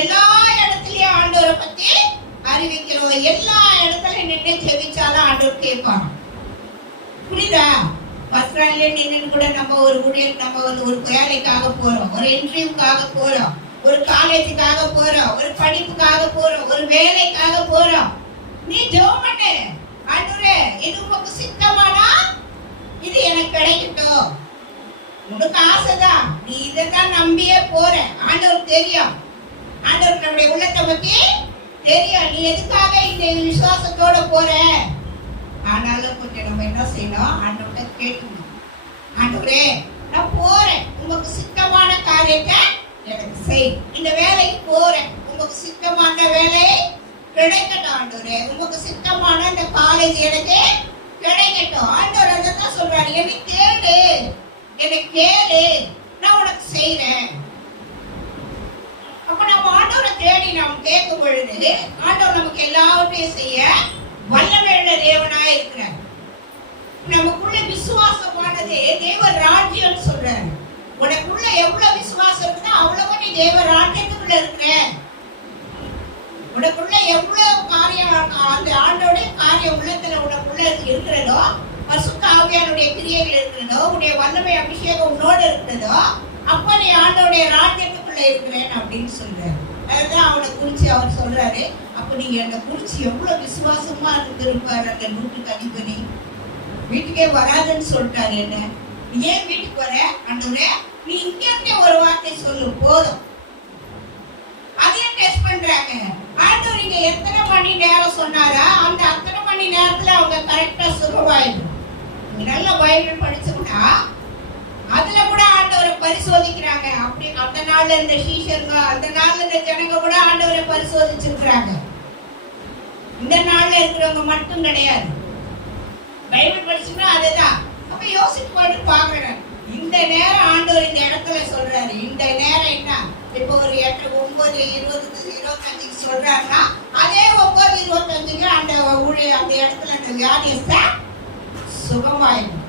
எல்லா இடத்துலயும் ஆண்டவரை பத்தி அறிவிக்கிறோம். எல்லா இடத்துலயும் நின்று ஜெபிச்சாலும் ஆண்டவர் கேட்பாங்க. புரியுதா? பஸ் ஸ்டாண்ட்ல நின்று கூட நம்ம ஒரு ஊழியர், நம்ம வந்து ஒரு வேலைக்காக போறோம், ஒரு இன்டர்வியூக்காக போறோம், ஒரு காலேஜுக்காக போறோம், ஒரு படிப்புக்காக போறோம், ஒரு வேலைக்காக போறோம். நீ ஜெபம் பண்ணு, ஆண்டவரே இது உனக்கு சித்தமானா இது எனக்கு கிடைக்கட்டும். உனக்கு ஆசைதான், நீ இதைத்தான் நம்பியே போற. ஆண்டவர் தெரியும், ஆண்டவர் நம்முடைய உள்ளத்தை பத்தி தெரியும், நீ எதுக்காக இந்த விசுவாசத்தோட போற. ஆனாலும் கொஞ்சம் நம்ம என்ன செய்யணும், ஆண்டவர்கிட்ட கேட்கணும். ஆண்டவரே நான் போறேன், உங்களுக்கு சித்தமான காரியத்தை எனக்கு செய். இந்த வேலைக்கு போறேன், உங்களுக்கு சித்தமான வேலை கிடைக்கட்டும் ஆண்டவரே, உங்களுக்கு சித்தமான இந்த காலேஜ் எனக்கு கிடைக்கட்டும். ஆண்டவர் அதான் சொல்றாரு, என்னை கேளு, என்னை கேளு, நான் உனக்கு செய்றேன். அப்ப நம்ம ஆண்டவரை தேடி நாம் கேட்கும் பொழுது ஆண்டவர் நமக்கு எல்லாவற்றையும் செய்ய வல்லமையுள்ள தேவனாய் இருக்கிறார். நமக்குள்ள விசுவாசமானது தேவ ராஜ்யம் சொல்றாரு. உனக்குள்ள எவ்வளவு விசுவாசம் இருக்குதோ அவ்வளவு நீ தேவ ராஜ்யத்துக்குள்ள இருக்கிற. உனக்குள்ள எவ்வளவு காரியம் அந்த ஆண்டோடைய காரியம் உள்ளத்துல உனக்குள்ள இருக்கிறதோ, பரிசுத்த ஆவியானுடைய கிரியைகள் இருக்கிறதோ, உன்னுடைய வல்லமை அபிஷேகம் உன்னோடு இருக்கிறதோ, அப்ப நீ ஆண்டோடைய ராஜ்யத்துக்குள்ள இருக்கிறேன் அப்படின்னு சொல்றாரு. அதுதான் அவனை குறிச்சு அவர் சொல்றாரு. அப்ப நீங்க அந்த குறிச்சு எவ்வளவு விசுவாசமா இருந்திருப்பாரு அந்த 100க்கு அதிபதி. வீட்டுக்கே வராதுன்னு சொல்லிட்டாரு. என்ன ஏன் வீட்டுக்கு வர ஆண்டவரே, நீ இங்க இருந்தே ஒரு வார்த்தை சொல்லு போதும். அதையும் டெஸ்ட் பண்றாங்க. ஆண்டவர் இங்க எத்தனை மணி நேரம் சொன்னாரா, அந்த அத்தனை மணி நேரத்துல அவங்க கரெக்டா சுருவாயிடும். நல்ல பைபிள் படிச்சோம்னா அதுல கூட ஆண்டவரை பரிசோதிக்கிறாங்க. அப்படி அந்த நாள்ல இருந்த சீஷருங்க, அந்த நாள்ல இருந்த ஜனங்க கூட ஆண்டவரை பரிசோதிச்சிருக்கிறாங்க. இந்த நாள்ல இருக்கிறவங்க மட்டும் கிடையாது. பைபிள் படிச்சோம்னா அதுதான். அப்ப யோசிச்சு போட்டு பாக்குறேன். இந்த நேரம் ஆண்டவர் இந்த இடத்துல சொல்றாரு. இந்த நேரம் என்ன, இப்ப ஒரு 8, 9, 20, 25 சொல்றாருன்னா அதே 9, 25 அந்த ஊழிய அந்த இடத்துல அந்த வியாதியஸ்த சுகமாயிடும்.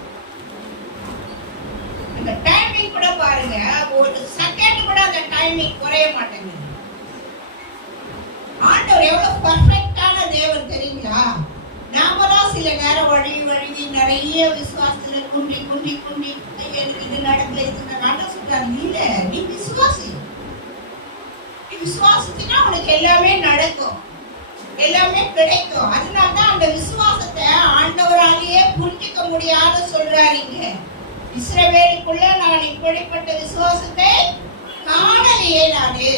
அந்த டைமிங் கூட பாருங்க, ஒரு செகண்ட் கூட அந்த டைமிங் குறைய மாட்டேங்குது. ஆண்டவர் எவ்வளவு பர்ஃபெக்ட்டான தேவன் தெரியுங்களா? நாம தான் சில நேரம் வழுவி நிறைய விசுவாசத்துல குண்டி எனக்கு இது நடக்கல, இது நடக்க சொல்றாரு. இல்ல, நீ விசுவாசி. நீ விசுவாசத்தினா உனக்கு எல்லாமே நடக்கும், எல்லாமே கிடைக்கும். அதனால்தான் அந்த விசுவாசத்தை ஆண்டவராலேயே புரிஞ்சிக்க முடியாத சொல்றாருங்க. இஸ்ரவேலுக்குள்ள நான் இப்படிப்பட்ட விசுவாசத்தை காணலையே நானு.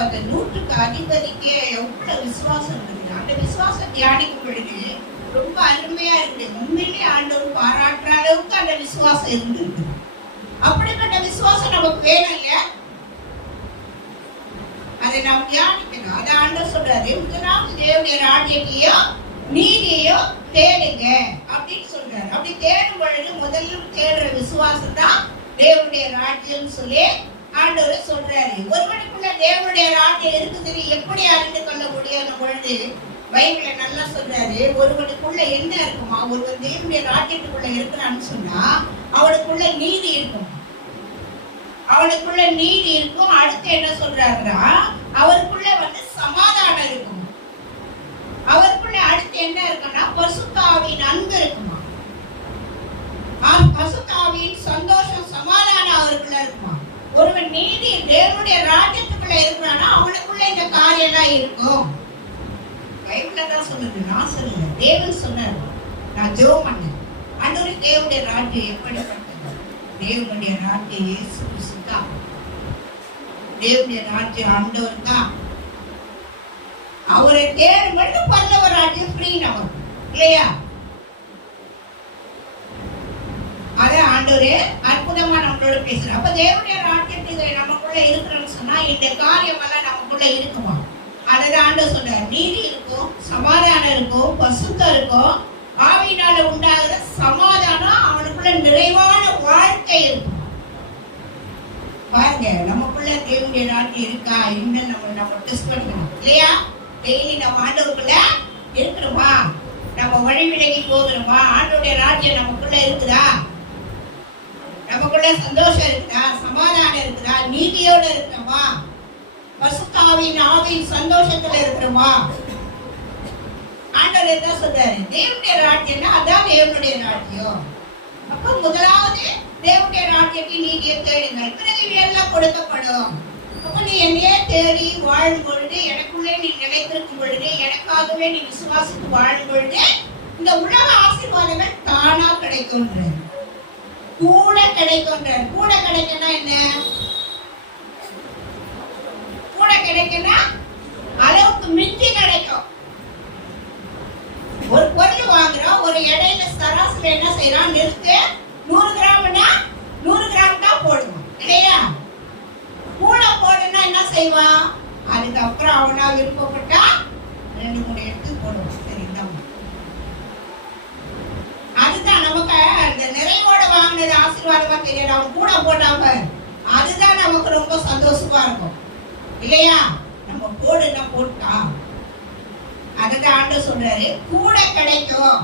அந்த 100க்கு அதிபதிக்கு எவ்வளவு விசுவாசம் இருக்குது. அந்த விசுவாசம் தியானிக்கும் பொழுது ரொம்ப அருமையா இருக்குது. உண்மையிலேயே ஆண்டவர் பாராட்டுற அளவுக்கு அந்த விசுவாசம் இருந்திருக்கு. அப்படிப்பட்ட விசுவாசம் நமக்கு வேணும் இல்லையா? அதை நாம் தியானிக்கணும். அதை ஆண்டவர் சொல்றாரு, முதலாவது தேவனுடைய ராஜ்யத்தையோ நீதியையோ தேடுங்க அப்படின்னு சொல்றாரு. அப்படி தேடும் பொழுது முதல்ல தேடுற விசுவாசம் தான் தேவனுடைய ராஜ்யம் சொல்லி ஆண்டவர் சொல்றாரு. ஒருவனுக்குள்ள தேவனுடைய ராஜ்யம் இருக்குது எப்படி அறிந்து கொள்ள முடியும் பொழுது பைபிள்ல நல்லா சொல்றாரு. ஒருவனுக்குள்ள என்ன இருக்குமா, ஒருவன் தேவனுடைய ராஜ்யத்துக்குள்ள இருக்கிறான்னு சொன்னா அவனுக்குள்ள நீதி இருக்கும். அவனுக்குள்ள நீதி இருக்கும். அடுத்து என்ன சொல்றாருன்னா அவருக்குள்ள சமாதானம் இருக்கும். அவருக்குள்ள அடுத்து என்ன இருக்குன்னா பரிசுத்த ஆவியின் அன்பு இருக்குமா. பரிசுத்த ஆவியின் சந்தோஷம் சமாதானம் அவருக்குள்ள இருக்குமா. ஒருவன் நீதி தேவனுடைய ராஜ்யத்துக்குள்ள இருக்கிறான்னா அவனுக்குள்ள இந்த காரியம் எல்லாம் இருக்கும். பைபிள்ல தான் சொல்லுது, நான் சொல்லல, தேவன் சொன்னார். நான் ஜெபம் பண்ணேன், ஆண்டவரே தேவனுடைய ராஜ்யம் எப்படிப்பட்டது? தேவனுடைய ராஜ்யம் இயேசு கிறிஸ்து தான். தேவனுடைய ராஜ்யம் ஆண்டவர் தான். அவரை தேடும் மட்டும் பரலோக ராஜ்யம் ஃப்ரீ நமக்கு இல்லையா? அத ஆண்டவரே அற்புதமா நம்மளோட பேசுறாரு. அப்ப தேவனுடைய ராஜ்யத்துக்கு நமக்குள்ள இருக்கிறோம்னு சொன்னா இந்த காரியம் எல்லாம் நமக்குள்ள இருக்குமா? அதான் ஆண்டவர் சொல்றாரு. நீதி இருக்கும், சமாதானம் இருக்கும், பசுத்தம் இருக்கும், ஆவியினால உண்டாகிற சமாதானம், அவனுக்குள்ள நிறைவான வாழ்க்கை இருக்கும். பாருங்க, நமக்குள்ள தேவனுடைய ராஜ்யம் இருக்கா இன்னும் நம்ம டெஸ்ட் பண்ணணும் இல்லையா? டெய்லி நம்ம ஆண்டவருக்குள்ள இருக்கிறோமா? நம்ம வழி விலகி போகிறோமா? ஆண்டவருடைய ராஜ்யம் நமக்குள்ள இருக்குதா? நமக்குள்ள சந்தோஷம் இருக்குதா? சமாதானம் இருக்குதா? நீதியோட இருக்கிறோமா? பரிசுத்த ஆவியின் சந்தோஷத்துல இருக்கிறோமா? ஆண்டவர் என்ன சொல்றாரு? தேவனுடைய ராஜ்யம்னா அதான் தேவனுடைய ராஜ்யம். அப்ப முதலாவது தேவனுடைய ராஜ்யத்தை நீதியை தேடுங்கள், பிறகு எல்லாம் கொடுக்கப்படும். அப்ப நீ என்னையே தேடி வாழும் பொழுது, எனக்குள்ளே நீ நிலைத்திருக்கும் பொழுது, எனக்காகவே நீ விசுவாசித்து வாழும் பொழுது இந்த உலக ஆசீர்வாதங்கள் தானா கிடைக்கும். கூட கிடைக்கும். கூட கிடைக்கும்னா என்ன? கூட கிடைக்கும்னா அளவுக்கு மிஞ்சி கிடைக்கும். ஒரு பொருள் வாங்குறோம், ஒரு இடையில சராசரி என்ன செய்யறோம், நிறுத்து 100 கிராம்னா 100 கிராம் தான் போடுவோம் இல்லையா? கூட போடுனா என்ன செய்வான்? அதுக்கப்புறம் அவனா விருப்பப்பட்டா 2, 3 எடுத்து போடுவான். சரிதான். அதுதான் நமக்கு அந்த நிறைவோட வாங்கினது ஆசீர்வாதமா தெரியல. அவன் கூட போட்டாங்க, அதுதான் நமக்கு ரொம்ப சந்தோஷமா இருக்கும் இல்லையா? நம்ம போடுனா போட்டா அதுதான் ஆண்டவர் சொல்றாரு, கூட கிடைக்கும்.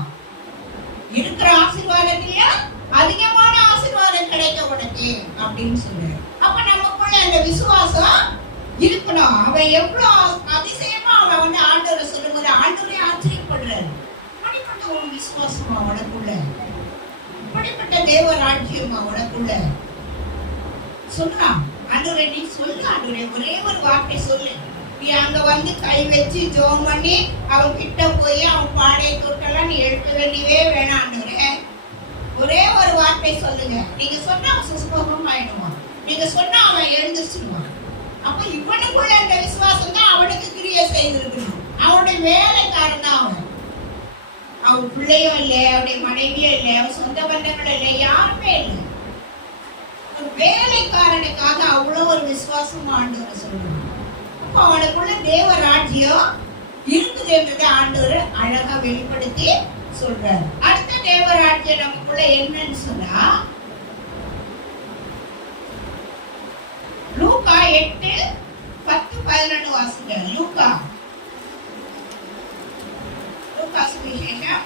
இருக்கிற ஆசீர்வாதத்திலயும் அதிகமான ஆசீர்வாதம் கிடைக்க உனக்கு அப்படின்னு சொல்றாரு. அப்ப நமக்குள்ள அந்த விசுவாசம் இருக்கணும். அவன் எவ்வளவு அதிசயமா அவன் வந்து ஆண்டவரை சொல்லும்போது ஆண்டவரே ஆச்சரியப்படுறாரு. அப்படிப்பட்ட ஒரு விசுவாசமா உனக்குள்ள, அப்படிப்பட்ட தேவ ராஜ்யமா உனக்குள்ள சொல்றான். ஆண்டவரே நீ சொல்லு ஆண்டவரே, ஒரே ஒரு வார்த்தை சொல்லு. நீ அங்க வந்து கை வச்சு ஜெபம் பண்ணி அவன் கிட்ட போய் அவன் பாடைய தொட்டெல்லாம் நீ எழுப்ப வேண்டியவே வேணாம் ஆண்டவரே. ஒரே ஒரு வார்த்தை சொல்லுங்க. நீங்க சொன்னா அவன் சுஸ்பகம் ஆயிடுவான். நீங்க சொன்னா அவன் எழுந்துச்சுடுவான். அப்ப இவனுக்குள்ள அந்த விசுவாசம் தான் அவனுக்கு கிரியை செய்திருக்கணும். அவனுடைய வேலைக்காரன் தான் அவன். அவன் பிள்ளையும் இல்லை, அவனுடைய மனைவியும் இல்லை, அவன் சொந்த பந்தங்களும் இல்லை, யாருமே இல்லை. வேலைக்காரனுக்காக அவ்வளவு ஒரு விசுவாசம் ஆண்டவர் சொல்றான். அப்ப அவனுக்குள்ள தேவ ராஜ்யம் இருக்குது என்றதை ஆண்டவர் அழகா வெளிப்படுத்தி சொல்றாரு. அடுத்த தேவ ராஜ்யம் நமக்குள்ள என்னன்னு சொன்னா லூக்கா 8:10-11 வாசிங்க. லூக்கா சுவிசேஷம்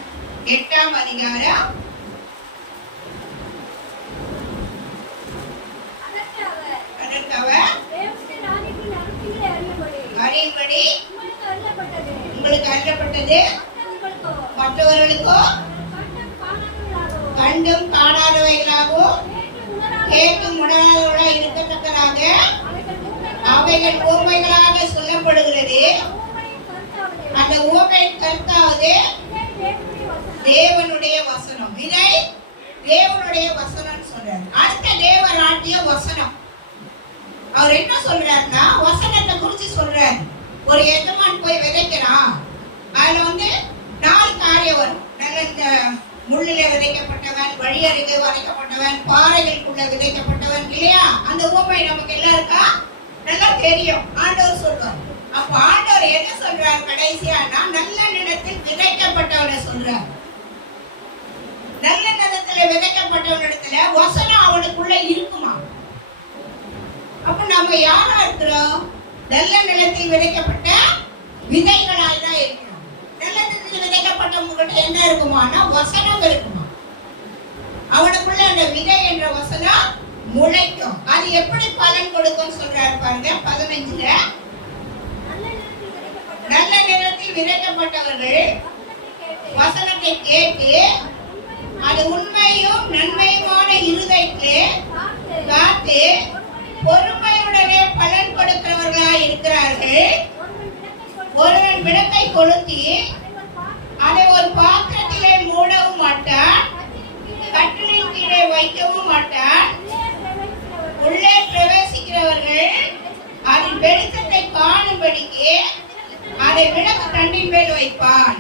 8ஆம் அதிகாரம். அறியும்படி உங்களுக்கு அருளப்பட்டது மற்றவர்களுக்கோ கண்டும் காணாதவைகளாகவும் கேட்டும் உணராதவர்களாக இருக்கத்தக்கதாக அவைகள் உவமைகளாக சொல்லப்படுகிறது. அந்த உவமையின் கருத்தாவது தேவனுடைய வசனம். இதை தேவனுடைய வசனம் சொல்றாரு. அடுத்த தேவ ராஜ்ய வசனம். அவர் என்ன சொல்றாருன்னா வசனத்தை குறிச்சு சொல்றாரு. ஒரு எஜமான் போய் விதைக்கிறான். அதுல வந்து 4 காரியம் வரும். நல்ல இந்த முள்ளில விதைக்கப்பட்டவன், வழியருகே வதைக்கப்பட்டவன், பாறைகளுக்குள்ள விதைக்கப்பட்டவன் இல்லையா? அந்த உவமை நமக்கு எல்லாருக்கா நல்லா தெரியும். ஆண்டவர் சொல்றார். அப்ப ஆண்டவர் என்ன சொல்றார் கடைசியானா நல்ல நிலத்தில் விதைக்கப்பட்டவனை சொல்றார். நல்ல நிலத்துல விதைக்கப்பட்டவனிடத்துல வசனம் அவனுக்குள்ள இருக்குமா? அப்ப நம்ம யாரா இருக்கிறோம்? நல்ல நிலத்தில் விதைக்கப்பட்ட விதைகளாய் தான் இருக்கிறோம். நல்ல நிலத்தில் விதைக்கப்பட்டவங்க என்ன இருக்குமானா வசனம் இருக்குமா? அவனுக்குள்ள அந்த விதை என்ற வசனம் முளைக்கும். அது எப்படி பலன் கொடுக்கும் சொல்றாரு பாருங்க 15ல. நல்ல நிலத்தில் விதைக்கப்பட்டவர்கள் வசனத்தை கேட்டு அது உண்மையும் நன்மையுமான இருதயத்திலே காத்து பொறுமையுடனே பலன் கொடுக்கிறவர்களாய் இருக்கிறார்கள். ஒருவன் விளக்கை கொளுத்தி அதை ஒரு பாத்திரத்திலே மூடவும் மாட்டான், கட்டிலின் கீழே வைக்கவும் மாட்டான். உள்ளே பிரவேசிக்கிறவர்கள் அதன் வெளிச்சத்தை காணும்படிக்கு அதை விளக்கு தண்டின் மேல் வைப்பான்.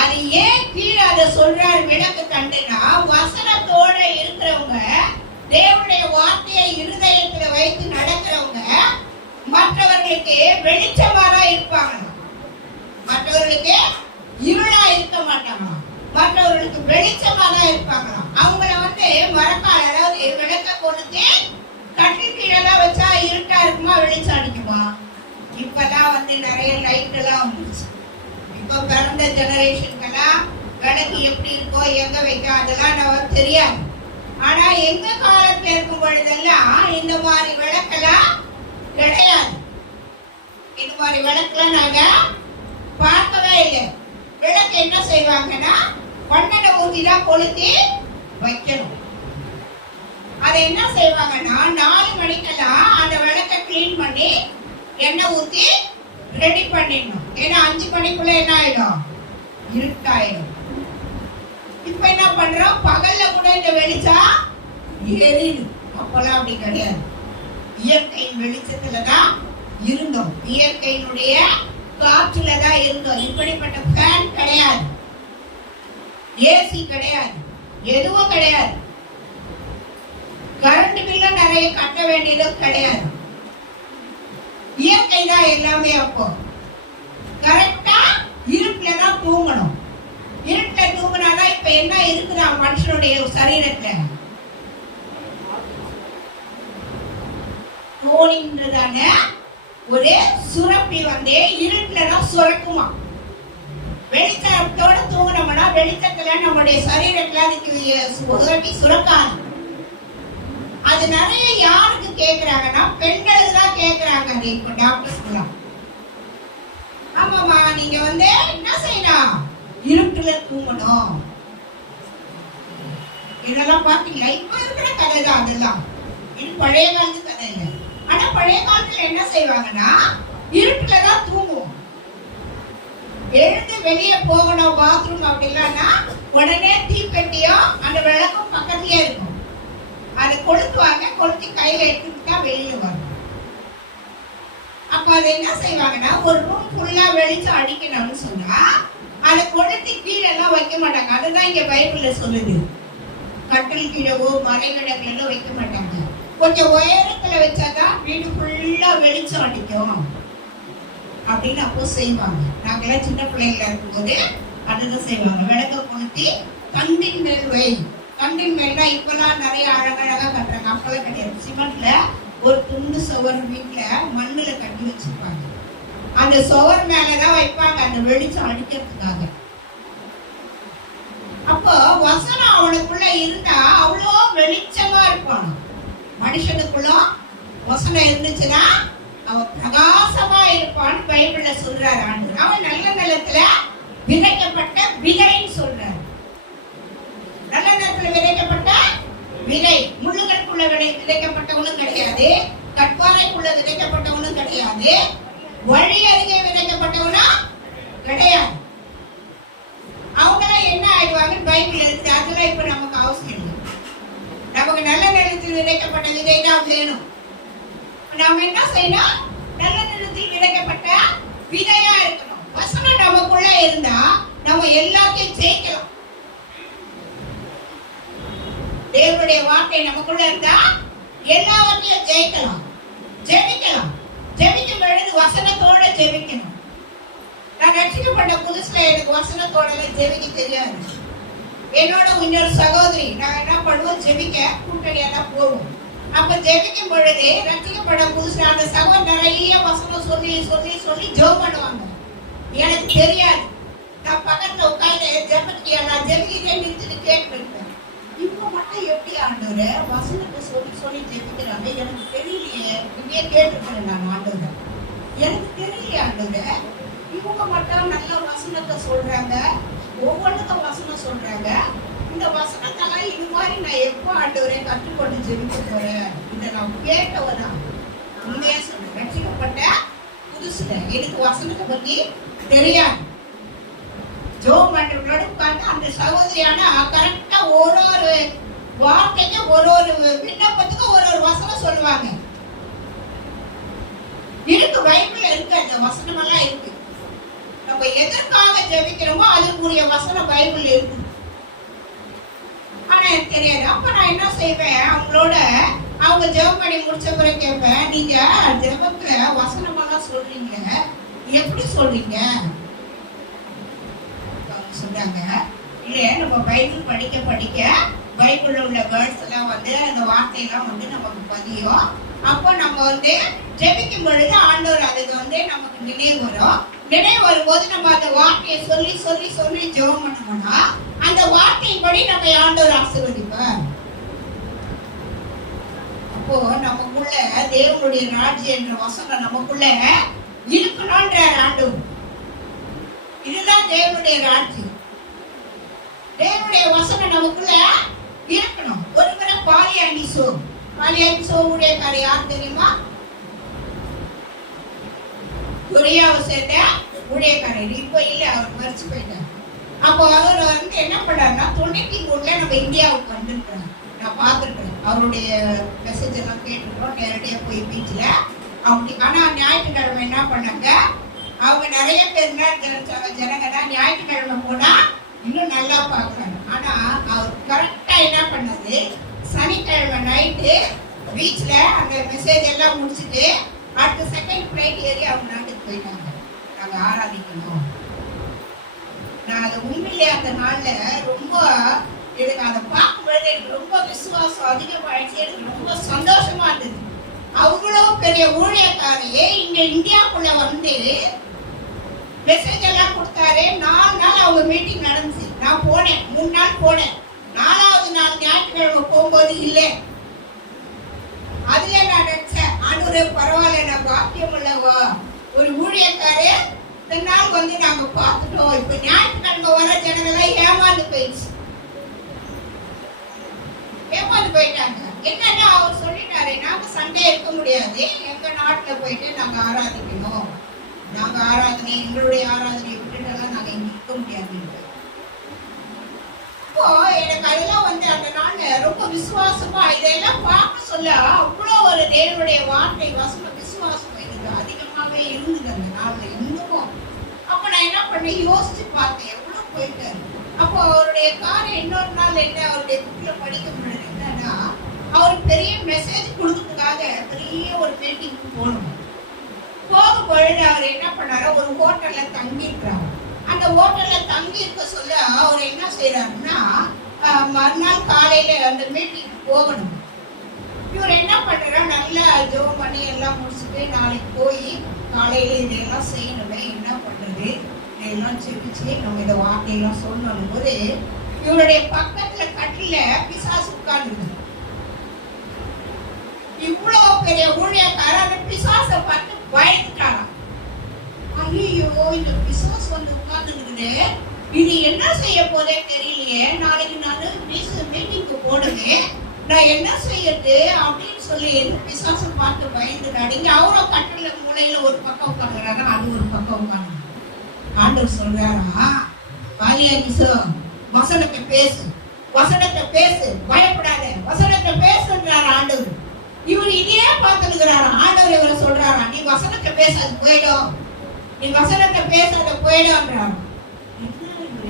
அது ஏன் கீழே அதை சொல்றாரு விளக்கு தண்டுனா, வசனத்தோட இருக்கிறவங்க தேவனுடைய வார்த்தையை இருதயத்துல வைத்து நடக்கிறவங்க மற்றவர்களுக்கு வெளிச்சமாரா இருப்பாங்க. மற்றவர்களுக்கு இருளா இருக்க மாட்டாங்க. மற்றவர்களுக்கு வெளிச்சமா தான் இருப்பாங்க. அவங்கள வந்து மரக்கால் அதாவது விளக்க கொண்டு கட்டில் கீழெல்லாம் வச்சா இருட்டா இருக்குமா வெளிச்சம் அடிக்குமா? இப்பதான் வந்து நிறைய லைட் எல்லாம் வந்துருச்சு. இப்ப பிறந்த ஜெனரேஷனுக்கெல்லாம் விளக்கு எப்படி இருக்கோ எங்க வைக்க அதெல்லாம் நமக்கு தெரியாது. ஆனா எங்க காலத்துல இருக்கும் பொழுதெல்லாம் இந்த மாதிரி விளக்கெல்லாம் கிடையாது. இந்த மாதிரி விளக்கெல்லாம் நாங்க பார்க்கவே இல்லை. விளக்கு என்ன செய்வாங்கன்னா மண்ணெண்ணெய் ஊத்தி தான் கொளுத்தி வைக்கணும். அதை என்ன செய்வாங்கன்னா 4 மணிக்கெல்லாம் அந்த விளக்கை கிளீன் பண்ணி எண்ணெய் ஊத்தி ரெடி பண்ணிடணும். ஏன்னா 5 மணிக்குள்ள என்ன ஆயிடும்? இருட்டாயிடும். இப்ப என்ன பண்றோம்? பகல்ல கூட இந்த வெளிச்சம் எரியுது. அப்பெல்லாம் அப்படி கிடையாது. இயற்கையின் வெளிச்சத்துலதான் இருந்தோம். இயற்கையினுடைய காற்றுல தான் இருந்தோம். இப்படிப்பட்ட ஃபேன் கிடையாது, ஏசி கிடையாது, எதுவும் கிடையாது. கரண்ட் பில்ல நிறைய கட்ட வேண்டியது கிடையாது. இயற்கை தான் எல்லாமே. அப்போ கரெக்டா இருட்டுல தான் தூங்கணும். இருட்டுல தூங்கினாதான் இப்ப என்ன இருக்குதா மனுஷனுடைய சரீரத்துல தோணின்றதான ஒரு சுரப்பி வந்து இருட்டுல தான் சுரக்குமா. வெளிச்சத்தோட தூங்கினோம்னா வெளிச்சத்துல நம்முடைய சரீரத்துல அதுக்கு சுரக்காது. அது நிறைய யாருக்கு கேக்குறாங்கன்னா பெண்களுக்கு தான் கேக்குறாங்க. அது இப்ப டாக்டர்ஸ்லாம் ஆமாமா நீங்க என்ன செய்யணும், இருட்டுல தூங்கணும். இதெல்லாம் பாத்தீங்களா? இப்ப இருக்கிற கதை தான் அதெல்லாம். இது பழைய காலத்து கதை இல்லை. ஆனா பழைய காலத்துல என்ன செய்வாங்கன்னா இருட்டுல தான் தூங்குவோம். எழுந்து வெளியே போகணும் பாத்ரூம் அப்படின்னா உடனே தீப்பெட்டியோ அந்த விளக்கும் பக்கத்துலயே இருக்கும். அதை கொளுத்துவாங்க, கொளுத்தி கையில எடுத்துட்டு தான் வெளியில வரும். அப்ப அதை என்ன செய்வாங்கன்னா ஒரு ரூம் ஃபுல்லா வெளிச்சம் அடிக்கணும்னு சொன்னா அதை கொளுத்தி கீழே எல்லாம் வைக்க மாட்டாங்க. அதுதான் இங்க பைபிள்ல சொல்லுது. கட்டில் கீழவோ மறைவிடங்களோ வைக்க மாட்டாங்க. கொஞ்சம் உயரத்துல வச்சாதான் வீடு ஃபுல்லா வெளிச்சம் அடிக்கும் அப்படின்னு அப்போ செய்வாங்க. நாங்கெல்லாம் சின்ன பிள்ளைங்களா இருக்கும்போது அதுதான் செய்வாங்க. விளக்க கொளுத்தி கண்டின் மேல் வை. கண்டின் மேல்னா இப்பெல்லாம் நிறைய அழகழகா கட்டுறாங்க. அப்பெல்லாம் கிடையாது. சிமெண்ட்ல ஒரு துண்டு சுவர் வீட்டுல மண்ணுல கட்டி வச்சிருப்பாங்க. அந்த சுவர் மேலதான் வைப்பாங்க அந்த வெளிச்சம் அடிக்கிறதுக்காக. அப்போ வசனம் அவனுக்குள்ள இருந்தா அவ்வளோ வெளிச்சமா இருப்பான். மனுஷனுக்குள்ள வசனம் இருந்துச்சுன்னா அவன் பிரகாசமா இருப்பான்னு பைபிள்ல சொல்றாரு ஆண்டவர். அவன் நல்ல நிலத்துல விதைக்கப்பட்ட விதைன்னு சொல்றாரு. நல்ல நிலத்துல விதைக்கப்பட்ட விதை. முள்ளுகளுக்குள்ள விதைக்கப்பட்டவனும் கிடையாது, கட்பாறைக்குள்ள விதைக்கப்பட்டவனும் கிடையாது, வழி அருகே விதைக்கப்பட்டவனா கிடையாது. அவங்களாம் என்ன ஆயிடுவாங்க பைபிள் இருக்குது. அதெல்லாம் இப்ப நமக்கு அவசியம் இல்லை. நமக்கு நல்ல நிலத்தில் விதைக்கப்பட்ட விதை தான் வேணும். நாம என்ன செய்யணும்? நல்ல நிலத்தில் விதைக்கப்பட்ட விதையா இருக்கணும். வசனம் நமக்குள்ள இருந்தா நம்ம எல்லாத்தையும் ஜெயிக்கலாம். தேவனுடைய வார்த்தை நமக்குள்ள இருந்தா எல்லாவற்றையும் ஜெயிக்கலாம், ஜெபிக்கலாம். ஜெபிக்கும் பொழுது வசனத்தோட ஜெபிக்கணும். நான் ரட்சிக்கப்பட்ட புதுசுல எனக்கு வசனத்தோட ஜெபிக்க தெரியாது. என்னோட இன்னொரு சகோதரி நான் என்ன பண்ணுவோம், ஜெபிக்க கூட்டணியா தான் போவோம். அப்ப ஜெபிக்கும் பொழுது ரட்சிக்கப்பட்ட புதுசுல அந்த சகோதரி நிறைய வசனம் சொல்லி சொல்லி சொல்லி ஜெபம் பண்ணுவாங்க. எனக்கு தெரியாது. நான் பக்கத்துல உட்கார்ந்து ஜெபத்துக்கு நான் ஜெபிக்கிறேன் நிறுத்திட்டு கேட்பேன். இப்ப மட்டும் எப்படி ஆண்டவரே வசனத்தை சொல்லி சொல்லி ஜெபிக்கிறாங்க, எனக்கு தெரியலையே. இப்படியே கேட்டுக்கிறேன் நான் ஆண்டவரை. எனக்கு தெரியலையே ஆண்டவரே, இவங்க மட்டும் நல்ல வசனத்தை சொல்றாங்க, ஒவ்வொன்றுக்கும் வசனம் சொல்றாங்க. இந்த வசனத்தெல்லாம் இது மாதிரி நான் எப்போ ஆண்டவரே கற்றுக்கொண்டு ஜெபிக்க போறேன். இதை நான் கேட்டவனா உண்மையா சொல்றேன். ரட்சிக்கப்பட்ட புதுசுல எனக்கு வசனத்தை பத்தி தெரியாது. ஜோம் பண்றவங்களோட உட்கார்ந்து அந்த சகோதரியான கரெக்டா ஒரு ஒரு வார்த்தைக்கு ஒரு ஒரு விண்ணப்பத்துக்கு ஒரு ஒரு வசனம் சொல்லுவாங்க. இருக்கு, பைபிள்ல இருக்கு, அந்த வசனம் எல்லாம் இருக்கு. நம்ம எதற்காக ஜெபிக்கிறோமோ அதுக்குரிய வசனம் பைபிள்ல இருக்கு. ஆனா எனக்கு தெரியாது. அப்ப நான் என்ன செய்வேன், அவங்களோட அவங்க ஜெபம் பண்ணி முடிச்ச பிறகு கேட்பேன், நீங்க ஜெபத்துல வசனம் எல்லாம் சொல்றீங்க, எப்படி சொல்றீங்க? சொல்றாங்க இல்ல நம்ம பைபிள் படிக்க படிக்க பைபிள்ல உள்ள வேர்ட்ஸ் எல்லாம் அந்த வார்த்தையெல்லாம் நமக்கு பதியும். அப்போ நம்ம ஜெபிக்கும் பொழுது ஆண்டவர் அதுக்கு நமக்கு நினைவு வரும். நினைவு வரும்போது நம்ம அந்த வார்த்தையை சொல்லி சொல்லி சொல்லி ஜெபம் பண்ணோம்னா அந்த வார்த்தையின்படி நம்ம ஆண்டவர் ஆசீர்வதிப்பார். அப்போ நமக்குள்ள தேவனுடைய ராஜ்யம் என்ற வசனம் நமக்குள்ள இருக்கணும்ன்றார் ஆண்டவர். இதுதான் தேவனுடைய ராஜ்யம். தேவனுடைய வசனம் நமக்குள்ள இருக்கணும். ஒரு முறை பாலியாண்டிசோ ஊழியக்காரர் யார் தெரியுமா? கொரியாவை சேர்ந்த ஊழியக்காரர். இப்ப இல்ல, அவர் மறிச்சு போயிட்டார். அப்போ அவர் என்ன பண்ணாருன்னா 93 நம்ம இந்தியாவுக்கு வந்திருக்கிறார். நான் பார்த்துருக்கேன், அவருடைய மெசேஜ் எல்லாம் கேட்டுக்கிறோம். நேரடியா போய் பீச்ல அப்படி. ஆனா ஞாயிற்றுக்கிழமை என்ன பண்ணாங்க, அவங்க நிறைய பேர் ஜனங்கன்னா ஞாயிற்றுக்கிழமை போனா இன்னும் நல்லா பார்க்கறாங்க. ஆனா அவர் கரெக்டா என்ன பண்ணது, சனிக்கிழமை நைட்டு பீச்ல அந்த மெசேஜ் எல்லாம் முடிச்சுட்டு அடுத்த செகண்ட் ஃபிளைட் ஏறி அவங்க நாட்டுக்கு போயிட்டாங்க. நாங்க ஆராதிக்கணும். நான் அதை உண்மையிலே அந்த நாள்ல ரொம்ப எனக்கு அதை பார்க்கும்போது எனக்கு ரொம்ப விசுவாசம் அதிகமாயிடுச்சு. எனக்கு ரொம்ப சந்தோஷமா இருந்தது. அவ்வளோ பெரிய ஊழியக்காரையே இங்க இந்தியாவுக்குள்ள மெசேஜ் எல்லாம் கொடுத்தாரு. 4 நாள் அவங்க மீட்டிங் நடந்துச்சு. நான் போனேன், 3 நாள் போனேன். 4வது நாள் ஞாயிற்றுக்கிழமை போகும்போது இல்லை. அதுல நான் நினைச்சேன், ஆண்டவரே பரவாயில்ல, நான் பாக்கியம் உள்ளவா, ஒரு ஊழியக்காரு இந்த நாள் வந்து நாங்க பார்த்துட்டோம். இப்ப ஞாயிற்றுக்கிழமை வர ஜனங்களாம் ஏமாந்து போயிட்டாங்க. என்னன்னா அவர் சொல்லிட்டாரு, நாங்க சண்டே இருக்க முடியாது, எங்க நாட்டுல போயிட்டு நாங்க ஆராதிக்கணும், நாங்க ஆராதனை எங்களுடைய ஆராதனையை விட்டுட்டெல்லாம் நாங்க இங்க இருக்க முடியாது. இப்போ எனக்கு அதெல்லாம் வந்து அந்த நாள்ல ரொம்ப விசுவாசமா இதெல்லாம் பார்க்க சொல்ல அவ்வளோ ஒரு தேவனுடைய வார்த்தை வசன விசுவாசம் எனக்கு அதிகமாகவே இருந்தது அந்த நாள்ல இன்னும். அப்ப நான் என்ன பண்ணேன், யோசிச்சு பார்த்தேன் எவ்வளவு போயிட்டாரு. அப்போ அவருடைய காரியம் இன்னொரு நாள் என்ன, அவருடைய புக்ல படிக்க முடியாது. என்னன்னா அவர் பெரிய மெசேஜ் கொடுக்கறதுக்காக பெரிய ஒரு மீட்டிங் போகணும். போகும்பொழுது அவர் என்ன பண்ணாரு, ஒரு ஹோட்டல்ல தங்கிட்டாரு. அந்த ஹோட்டல்ல தங்கி இருக்க சொல்ல அவர் என்ன செய்யறாருன்னா, மறுநாள் காலையில அந்த மீட்டிங் போகணும். இவர் என்ன பண்றாரு, நல்லா ஜெபம் பண்ணி எல்லாம் முடிச்சுட்டு நாளைக்கு போய் காலையில இதெல்லாம் செய்யணுமே, என்ன பண்றது, இதெல்லாம் செபிச்சு நம்ம இந்த வார்த்தையெல்லாம் சொல்லணும் போது இவருடைய பக்கத்துல கட்டில பிசாசு உட்கார்ந்து, இவ்வளவு பெரிய ஊழியக்காரர் பிசாசை பார்த்து பயந்துட்டாராம். ஐயோ, இந்த பிசாசு வந்து உட்கார்ந்துருக்குது, இது என்ன செய்ய போதே தெரியலையே, நாளைக்கு நான் மீட்டிங்க்கு போடுவேன், நான் என்ன செய்யறது அப்படின்னு சொல்லி பிசாசை பார்த்து பயந்துட்டாரு. இங்க அவரும் கட்டில மூலையில ஒரு பக்கம் உட்காந்துறாரு, அது ஒரு பக்கம் உட்காந்து. ஆண்டவர் சொல்றாரா, காலியா கிசோ, வசனத்தை பேசு, வசனத்தை பேசு, பயப்படாத, வசனத்தை பேசுன்றாரு ஆண்டவர். இவர் இதையே பார்த்துக்கிறாரா. ஆண்டவர் இவரை சொல்றாரா, நீ வசனத்தை பேச அது போயிடும், நீ வசனத்தை பேச அது போயிடும்ன்றாரு.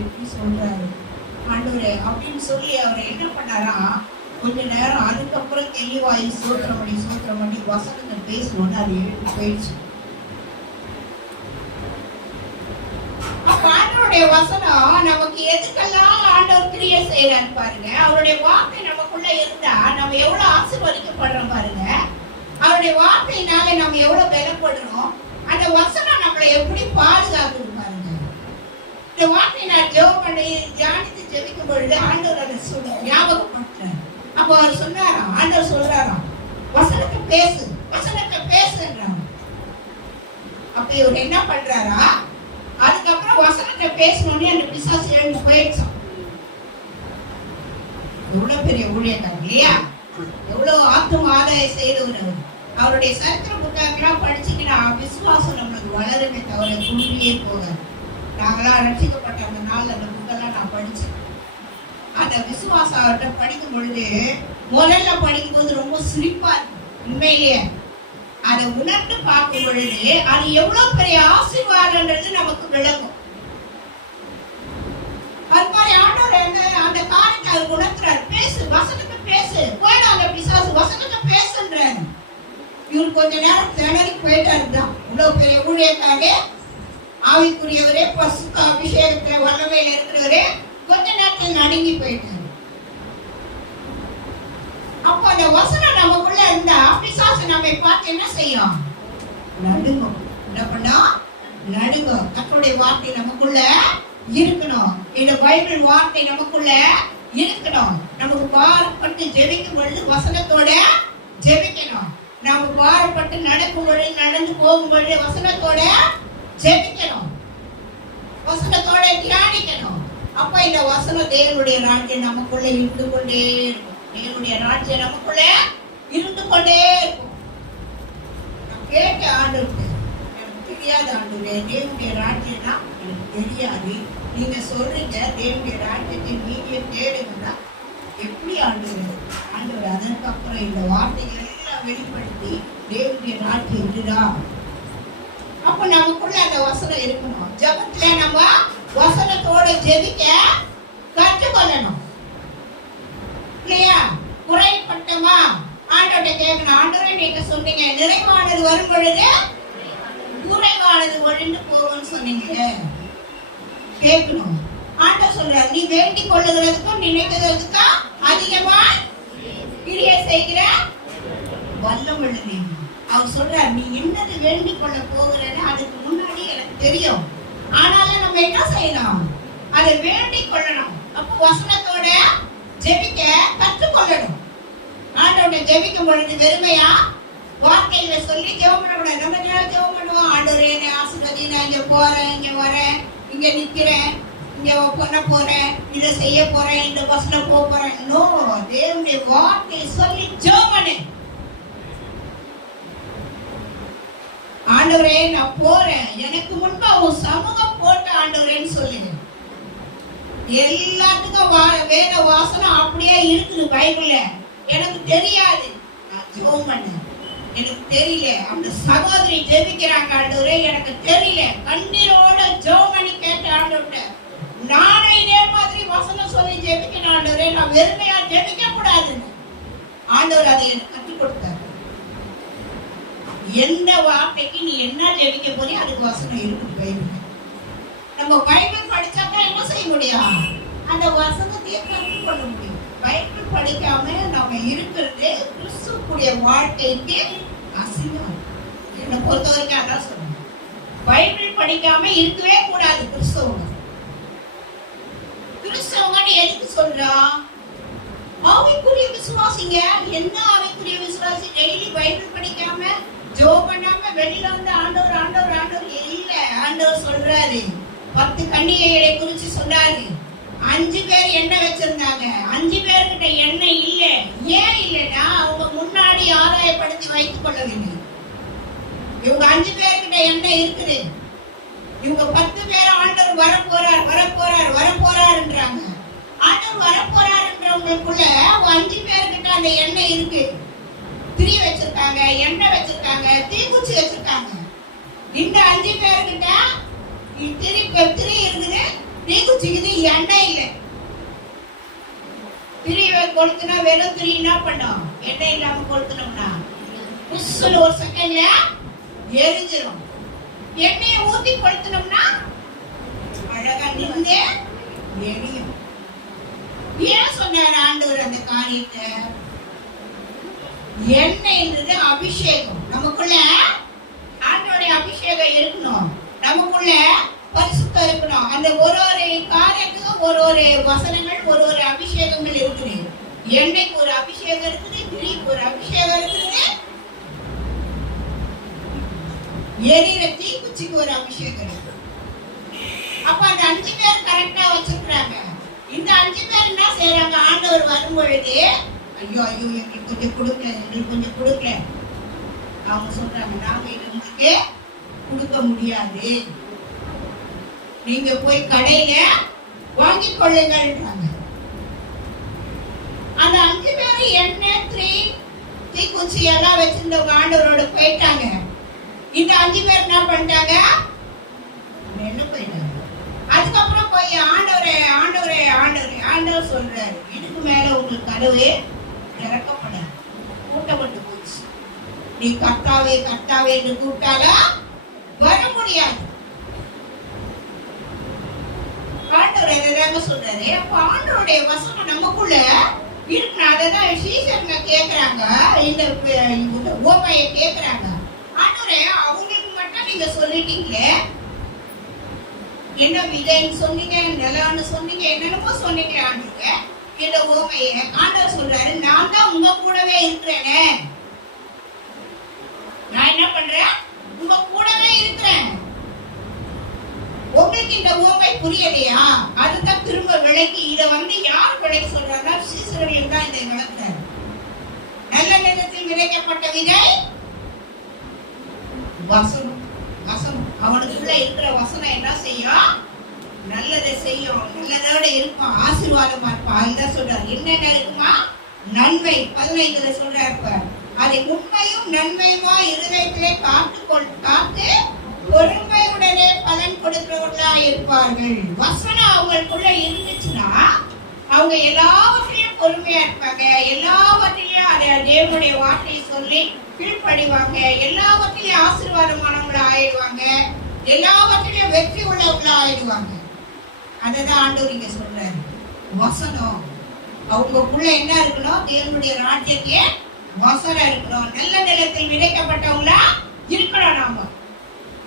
எப்படி சொல்றாரு ஆண்டவரே அப்படின்னு சொல்லி அவர் என்ன பண்ணாரா, கொஞ்ச நேரம் அதுக்கப்புறம் தெளிவாயி சோத்திரம் பண்ணி வசனத்தை பேசணும்னு அது எழுதி போயிடுச்சு. ஆண்டவருடைய வசனம் நமக்கு எதுக்கெல்லாம் ஆண்டவர் கிரியை செய்யறாரு பாருங்க. அவருடைய வார்த்தை நமக்குள்ள இருந்தா நம்ம எவ்வளவு ஆசீர்வதிக்கப்படுறோம் பாருங்க. அவருடைய வார்த்தையினால நம்ம எவ்வளவு பலப்படுறோம், அந்த வசனம் நம்மளை எப்படி பாதுகாக்குது பாருங்க. இந்த வார்த்தை நான் ஜெபம் பண்ணி தியானித்து ஜெபிக்கும் பொழுது ஆண்டவர் அதை சொல்ல ஞாபகப்படுத்துறாரு. அப்போ அவர் சொன்னாரா, ஆண்டவர் சொல்றாராம், வசனத்தை பேசு, வசனத்தை பேசுன்றாங்க. அப்ப இவர் என்ன பண்றாரா, அதுக்கப்புறம் வசனத்தை பேசணும்னே அந்த பிசாசு எழுந்து போயிடுச்சான். எவ்வளவு பெரிய ஊழியக்காரர் இல்லையா, எவ்வளவு ஆத்தும ஆதாயம் செய்தவர். அவருடைய சரித்திர புத்தகங்கள்லாம் படிச்சுக்கினா விசுவாசம் நம்மளுக்கு வளருமே தவிர குன்றியே போகாது. நாங்களாம் ரட்சிக்கப்பட்ட அந்த நாள் அந்த புக்கெல்லாம் நான் படிச்சேன். அந்த விசுவாசம் அவர்கிட்ட படிக்கும் பொழுது முதல்ல படிக்கும் போது ரொம்ப சிரிப்பா இருக்கும். உண்மையிலேயே அதை உணர்ந்து பார்க்கும் பொழுது அது எவ்வளவு பெரிய ஆசீர்வாதம்ன்றது நமக்கு விளங்கும். அது மாதிரி ஆண்டவர் அந்த காரியத்தை அவர் உணர்த்துறாரு, பேசு, வசனத்தை பேசு, போயிடும் அந்த பிசாசு, வசனத்தை பேசுன்றாரு. இவரு கொஞ்ச நேரம் திணறி போயிட்டாரு. தான் இவ்வளவு பெரிய ஊழியக்காரே, ஆவிக்குரியவரே, பசுத்த அபிஷேகத்துல வல்லமையில இருக்கிறவரே கொஞ்ச நேரத்தில் நடுங்கி போயிட்டாரு. அப்போ அந்த வசனம் நமக்குள்ள இருந்தா பிசாசு நம்மை பார்த்து என்ன செய்யும், நடுங்கும். என்ன பண்ணா நடுங்கும். கர்த்தருடைய வார்த்தை நமக்குள்ள இருக்கணும், இந்த பைபிள் வார்த்தை நமக்குள்ள இருக்கணும். நமக்கு பாரப்பட்டு ஜெபிக்கும் பொழுது வசனத்தோட ஜெபிக்கணும். நம்ம பாரப்பட்டு நடக்கும் பொழுது, நடந்து போகும் பொழுது வசனத்தோட ஜெபிக்கணும், வசனத்தோட தியானிக்கணும். அப்ப இந்த வசனம் தேவனுடைய ராஜ்யம் நமக்குள்ள இருந்து கொண்டே இருக்கும். தேவனுடைய ராஜ்யம் நமக்குள்ள இருந்து கொண்டே இருக்கும். நான் கேட்ட ஆண்டவருக்கு, எனக்கு தெரியாத ஆண்டவரே, தேவனுடைய ராஜ்யம்னா எனக்கு தெரியாது, நீங்க சொல்றீங்க தேவனுடைய ராஜ்யத்தின் நீதியை தேடுங்கன்னா எப்படி ஆண்டவர்? ஆண்டவர் அதற்கப்புறம் இந்த வார்த்தைகள் எல்லாம் வெளிப்படுத்தி தேவனுடைய ராஜ்யம் இதுடா. அப்ப நமக்குள்ள அந்த வசனம் இருக்கணும். ஜெபத்துல நம்ம வசனத்தோட ஜெபிக்க கற்றுக்கொள்ளணும் இல்லையா? குறைப்பட்டமா ஆண்டவர்கிட்ட கேட்கணும், ஆண்டவரே நீங்க சொன்னீங்க நிறைவானது வரும் பொழுது குறைவானது ஒழிந்து போகும்னு சொன்னீங்க. கேட்கணும். ஆண்டவர் சொல்றாரு, நீ வேண்டிக் கொள்ளுகிறதுக்கும் நினைக்கிறதுக்கும் அதிகமா கிரியை செய்கிற வல்லமுள்ள தேவன். அவர் சொல்றார், நீ என்னது வேண்டிக் கொள்ள போகிறன்னு அதுக்கு முன்னாடி எனக்கு தெரியும். ஆனாலும் நம்ம என்ன செய்யணும்? அதை வேண்டிக் கொள்ளணும். அப்போ வசனத்தோட ஜெபிக்க கற்றுக்கொள்ளணும். ஆண்டவரை ஜெபிக்கும் பொழுது வெறுமையா வார்த்தைகளை சொல்லி ஜெபம் பண்ணக்கூடாது. நம்ம நேரம் ஜெபம் பண்ணுவோம், ஆண்டவரே என்னை ஆசீர்வதி, நான் இங்க போறேன், இங்க வரேன், இங்க நிக்கிறேன், இங்க பண்ண போறேன், இதை செய்ய போறேன், இந்த பஸ்ல போறேன். நோ, தேவனுடைய வார்த்தையை சொல்லி ஜெபம் பண்ணு. ஆண்டவரே நான் போறேன், எனக்கு முன்பா உன் சமூகம் போட்ட ஆண்டவரேன்னு சொல்லுங்க. எல்லாத்துக்கும் வேத வாசனம் அப்படியே இருக்குது பைபிள்ல. எனக்கு தெரியாது, நான் ஜெபம் பண்ணேன், எனக்கு தெரியல. அந்த சகோதரி ஜெபிக்கிறாங்க, ஆண்டவரே எனக்கு தெரியல, கண்ணீரோட ஜெபம் பண்ணி கேட்ட ஆண்டவரே, நானே இதே மாதிரி வசனம் சொல்லி ஜெபிக்கணும் ஆண்டவரே, நான் வெறுமையா ஜெபிக்க கூடாதுன்னு ஆண்டவர் அதை எனக்கு கற்றுக் கொடுத்தார். எந்த வார்த்தைக்கு நீ என்ன ஜெபிக்க போறியோ அதுக்கு வசனம் இருக்குது பைபிள். நம்ம பைபிள் படிச்சாதான் என்ன செய்ய முடியும்? அந்த வசனத்தையே கற்றுக்கொள்ள முடியும். பைபிள் படிக்காம நம்ம இருக்கிறது கிறிஸ்துவுடைய வாழ்க்கைக்கு அசிங்கம். என்னை பொறுத்த வரைக்கும் அதான் சொல்லுங்க, பைபிள் படிக்காம இருக்கவே கூடாது. கிறிஸ்தவங்க எதுக்கு சொல்றோம்? ஆவிக்குரிய விசுவாசிங்க. என்ன ஆவிக்குரிய விசுவாசி? டெய்லி பைபிள் படிக்காம ஜெபம் பண்ணாம வெளியில வந்து ஆண்டவர் ஆண்டவர் ஆண்டவர் இல்ல. ஆண்டவர் சொல்றாரு, 10 கன்னிகைகளை குறிச்சு சொன்னாரு. 5 பேர் எண்ணெய் வச்சிருந்தாங்க, 5 பேர்கிட்ட எண்ணெய் இல்ல. ஏன் இல்லைன்னா அவங்க முன்னாடி ஆதாயப்படுத்தி வைத்துக் கொள்ளவில்லை. இவங்க 5 பேர்கிட்ட எண்ணெய் இருக்குது, இவங்க 10 பேர் ஆண்டவர் வரப்போறார் வரப்போறார் வரப்போறாருன்றாங்க. ஆண்டவர் வரப்போறாருன்றவங்களுக்குள்ள 5 பேர்கிட்ட அந்த எண்ணெய் இருக்கு. திரி வச்சிருக்காங்க, எண்ணெய் வச்சிருக்காங்க, தீக்குச்சி வச்சிருக்காங்க. இந்த 5 பேர்கிட்ட திரி இருக்குது, தீக்குச்சிக்குது, எண்ணெய் இல்லை. திரியை கொளுத்துனா வெறும் திரி என்ன பண்ணும்? எண்ணெய் இல்லாம கொளுத்துனோம்னா ஒரு செகண்ட்ல எரிஞ்சிடும். எண்ணெயை ஊத்தி கொளுத்துனோம்னா அழகா நின்று எரியும். ஏன் சொன்னார் ஆண்டவர் அந்த காரியத்தை? எண்ணெய்ன்றது அபிஷேகம். நமக்குள்ள ஆண்டவருடைய அபிஷேகம் இருக்கணும், நமக்குள்ள பரிசுத்தம் இருக்கணும். அந்த ஒரு காரியத்துக்கும் ஒரு வசனங்கள், ஒரு அபிஷேகங்கள் இருக்குது. எண்ணெய்க்கு ஒரு அபிஷேகம் இருக்குது, திரிக்கு ஒரு அபிஷேகம் இருக்குது, எரியிற தீக்குச்சிக்கு ஒரு அபிஷேகம் இருக்கு. அப்ப அந்த 5 பேர் கரெக்டா வச்சிருக்காங்க. இந்த 5 பேர் என்ன செய்யறாங்க? ஆண்டவர் வரும் பொழுது ஐயோ ஐயோ எங்களுக்கு கொஞ்சம் கொடுக்கல, எங்களுக்கு கொஞ்சம் கொடுக்கல. அவங்க சொல்றாங்க, நாங்க இது உங்களுக்கு கொடுக்க முடியாது, நீங்க போய் கடையில வாங்கிக் கொள்ளுங்கன்றாங்க. அந்த 5 பேர் எண்ணெய் தீக்குச்சி எல்லாம் வச்சிருந்தவங்க ஆண்டவரோட போயிட்டாங்க. இந்த 5 பேர் என்ன பண்ணிட்டாங்க? என்ன போயிட்டாங்க. அதுக்கப்புறம் போய் ஆண்டவரே ஆண்டவரே ஆண்டவரே ஆண்டவர் சொல்றாரு, இதுக்கு மேல உங்களுக்கு கதவு திறக்கப்படாது, கூட்டப்பட்டு போச்சு. நீ கர்த்தாவே கர்த்தாவே என்று கூப்பிட்டாலா வர முடியாது. ஆண்டவர் எதாங்க சொல்றாரு. அப்ப ஆண்டவருடைய வசனம் நமக்குள்ள இருக்கு. அதான் சீசருங்க கேக்குறாங்க, இந்த ஓமையை கேக்குறாங்க. ஆண்டவரே அவங்களுக்கு மட்டும் நீங்க சொல்லிட்டீங்களே, என்ன விதைன்னு சொன்னீங்க, நிலம்னு சொன்னீங்க, என்னென்னமோ சொன்னீங்க ஆண்டவரே. இந்த ஓமையை ஆண்டவர் சொல்றாரு, நான் தான் உங்க கூடவே இருக்கிறேனே, நான் என்ன பண்றேன்? உங்க கூடவே இருக்கிறேன். உங்களுக்கு இந்த ஓமை புரியலையா? அதுதான் திரும்ப விளக்கி இதை யார் விளக்கி சொல்றாங்க? சீசர்கள் தான் இதை விளக்குறாரு. நல்ல நிலத்தில் விதைக்கப்பட்ட விதை வசனம். வசனம் அவனுக்குள்ள இருக்கிற வசனம் என்ன செய்யும்? நல்லதை செய்யும், நல்லதோட இருக்கும், ஆசீர்வாதமா இருப்பான். அதுதான் சொல்றாரு. என்னென்ன இருக்குமா? நன்மை. 15 சொல்றாரு, அதை உண்மையும் நன்மையுமா இருதயத்திலே காத்து பொறுமையுடனே பலன் கொடுக்கிறவர்களா இருப்பார்கள். வசனம் அவங்களுக்குள்ள இருந்துச்சுன்னா அவங்க எல்லாவற்றிலையும் பொறுமையா இருப்பாங்க, எல்லாவற்றிலையும் அதை தேவனுடைய வார்த்தையை சொல்லி கீழ்ப்படிவாங்க, எல்லாவற்றிலையும் ஆசீர்வாதமானவங்களா ஆயிடுவாங்க, எல்லாவற்றிலையும் வெற்றி உள்ளவங்களா ஆயிடுவாங்க. அததான் ஆண்டவர் இங்க சொல்றாரு. வசனம் அவங்களுக்குள்ள என்ன இருக்கணும்? தேவனுடைய ராஜ்யத்திலே வசனம் இருக்கணும். நல்ல நிலத்தில் விதைக்கப்பட்டவங்களா இருக்கணும். நாம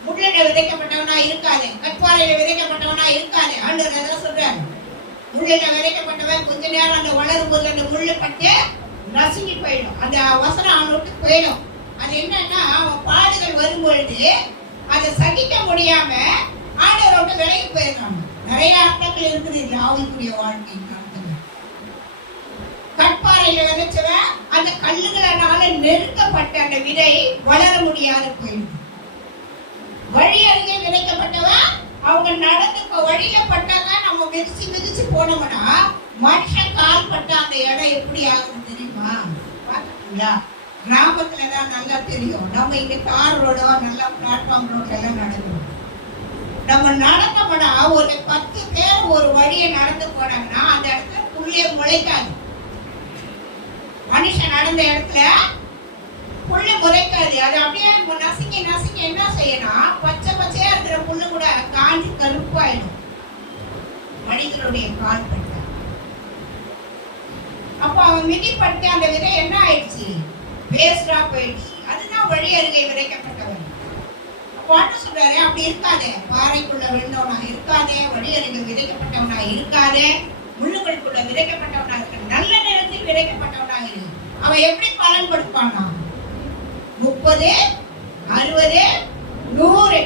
முள்ள விதைக்கப்பட்டவனா இருக்காது, கற்பாறையில விதைக்கப்பட்டவனா இருக்காது. ஆண்டவர் அதான் சொல்றாரு. முள்ளில விதைக்கப்பட்டவன் கொஞ்ச நேரம் அந்த வளரும் போது அந்த முள்ளு பட்டு நசுங்கி போயிடும். அந்த வசனம் அவன் விட்டு போயிடும். அது என்னன்னா, அவன் பாடுகள் வரும்பொழுது அதை சகிக்க முடியாம ஆண்டவரை விட்டு விலகி போயிருக்காங்க. நிறைய அர்த்தங்கள் இருக்குது இந்த ஆவிக்குரிய வாழ்க்கை. கற்பாறையில விதைச்சவன் அந்த கல்லுகளால நெருக்கப்பட்ட அந்த விதை வளர முடியாது போயிடுது. வழி அருகே விதைக்கப்பட்டவன் அவங்க நடந்து வழியில பட்டாங்க, நம்ம மிதிச்சு மிதிச்சு போனோம்னா மனுஷன் கால் பட்ட அந்த இடம் எப்படி ஆகுது தெரியுமா? பாத்தீங்களா? கிராமத்துலதான் நல்லா தெரியும். நம்ம இங்க தார் ரோடோ நல்லா பிளாட்ஃபார்ம் ரோட்ல எல்லாம் நடக்கிறோம். நம்ம நடந்தோம்னா ஒரு 10 பேர் ஒரு வழியை நடந்து போனாங்கன்னா அந்த இடத்துல புள்ளிய முளைக்காது. மனுஷன் நடந்த இடத்துல புல்லு முளைக்காது. அது அப்படியே நசுங்கி நசுங்கி என்ன செய்யணும், பச்சை பச்சையா இருக்கிற புல்லு கூட காஞ்சி கருப்பாயிடும் மனிதனுடைய கால் பட்ட. அப்ப அவன் மிதிப்பட்டு அந்த விதை என்ன ஆயிடுச்சு, வேஸ்டா போயிடுச்சு. அதுதான் வழி அருகே விதைக்கப்பட்டவன். பாட்டு சொல்றாரு, அப்படி இருக்காதே, பாறைக்குள்ள விழுந்தவனா இருக்காதே, வழி அருகே விதைக்கப்பட்டவனா இருக்காதே, முள்ளுகளுக்குள்ள விதைக்கப்பட்டவனா இருக்க, நல்ல நேரத்தில் விதைக்கப்பட்டவனா இருக்கு. அவன் எப்படி பலன் கொடுப்பானா? 30, 60, 100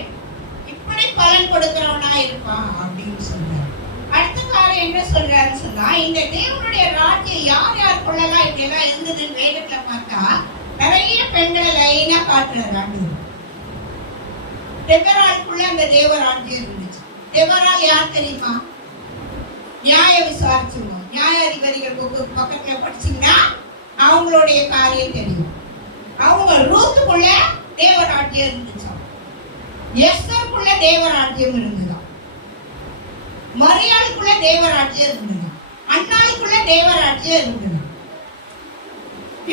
இப்படி பலன் கொடுக்கிறவனா இருப்பான் அப்படின்னு சொல்றாரு. அடுத்த காரியம் என்ன சொல்றாருன்னு சொன்னா, இந்த தேவனுடைய ராஜ்யம் யார் யார் கொள்ளலாம் இப்படி எல்லாம் இருந்ததுன்னு வேதத்துல பார்த்தா நிறைய பெண்களை லைனா காட்டுறாரு. தெபராளுக்குள்ள அந்த தேவராஜ்யம் இருந்துச்சு. தெபராள் யார் தெரியுமா? நியாய விசாரிச்சுங்க, நியாயாதிபதிகள் பக்கத்துல படிச்சீங்கன்னா அவங்களுடைய காரியம் தெரியும். அவங்க ரூத்துக்குள்ள தேவராஜ்யம் இருந்துச்சாம், எஸ்தருக்குள்ள தேவராஜ்யம் இருந்துதான், மரியாளுக்குள்ள தேவராஜ்யம் இருந்தது, அண்ணாளுக்குள்ள தேவராஜ்யம் இருந்தது.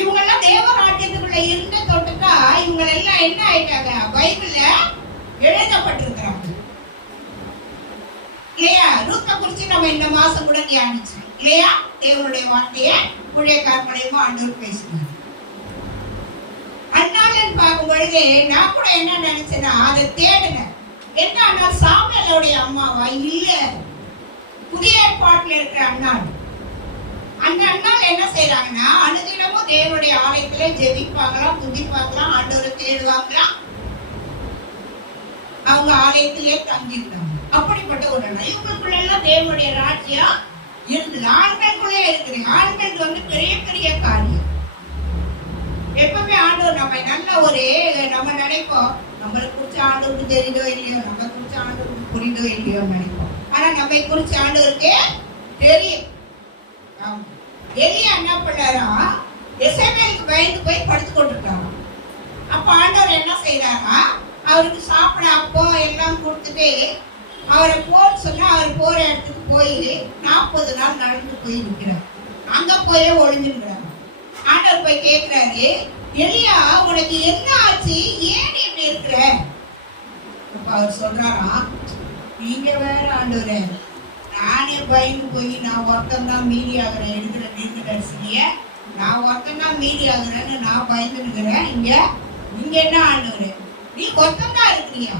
இவங்க எல்லாம் தேவராஜ்யத்துக்குள்ள இருந்த தொட்டுக்கா இவங்க எல்லாம் என்ன ஆயிட்டாங்க, பைபிள்ல எழுதப்பட்டிருக்கிறாங்க இல்லையா? ரூத்தை குறிச்சு நம்ம இந்த மாசம் கூட தியானிச்சோம் இல்லையா? தேவனுடைய வார்த்தைய புழைக்காரங்களையும் ஆண்டவர் பேசினார். அண்ணாளன் பார்க்கும் பொழுது நான் கூட என்ன நினைச்சேன்னா, அதை தேடினேன். என்ன சாமுவேலுடைய அம்மாவா? இல்ல, புதிய ஏற்பாட்டுல இருக்கிற அண்ணாள். அந்த அண்ணாள் என்ன செய்யறாங்கன்னா, அனுதினமும் தேவனுடைய ஆலயத்திலே ஜெபிப்பாங்களாம், துதிப்பாங்களாம், ஆண்டவரை தேடுவாங்களாம், அவங்க ஆலயத்திலே தங்கியிருந்தாங்க. அப்படிப்பட்ட ஒரு அண்ணா. இவங்களுக்குள்ள எல்லாம் தேவனுடைய ராஜ்யம் இருந்தது. ஆண்களுக்குள்ளே இருக்குது. ஆண்களுக்கு வந்து பெரிய பெரிய காரியம். எப்பவுமே ஆண்டவர் நம்ம நல்ல ஒரு நம்ம நினைப்போம், நம்மளை குறிச்சு ஆண்டவருக்கு தெரியுதோ இல்லையோ, நம்ம குறிச்சு ஆண்டவருக்கு புரியுதோ இல்லையோ நினைப்போம். ஆனா நம்மை குறிச்சு ஆண்டவருக்கு தெரியும். எலியா என்ன பண்ணாரா, எசேபேலுக்கு பயந்து போய் படுத்து கொண்டிருக்காங்க. அப்ப ஆண்டவர் என்ன செய்யறாரா, அவருக்கு சாப்பிட அப்போ எல்லாம் கொடுத்துட்டு அவரை போன்னு சொன்னா அவர் போற இடத்துக்கு போய் 40 நாள் நடந்து போய் நிற்கிறார். அங்க போய் ஒளிஞ்சுக்கிறார். ஆண்டவர் போய் கேட்கிறாரு, எலியா உனக்கு என்ன ஆச்சு, ஏன் இப்படி இருக்கிற? அப்ப அவர் சொல்றாரா, நீங்க வேற ஆண்டவரே, நானே பயந்து போய் நான் ஒருத்தன் தான் மீதி ஆகுறேன், எடுக்கிற தீர்க்கதரிசிய நான் ஒருத்தன் தான் மீதி ஆகுறேன்னு நான் பயந்து இருக்கிறேன். இங்க என்ன ஆண்டவரே, நீ ஒருத்தன் தான் இருக்கிறியா?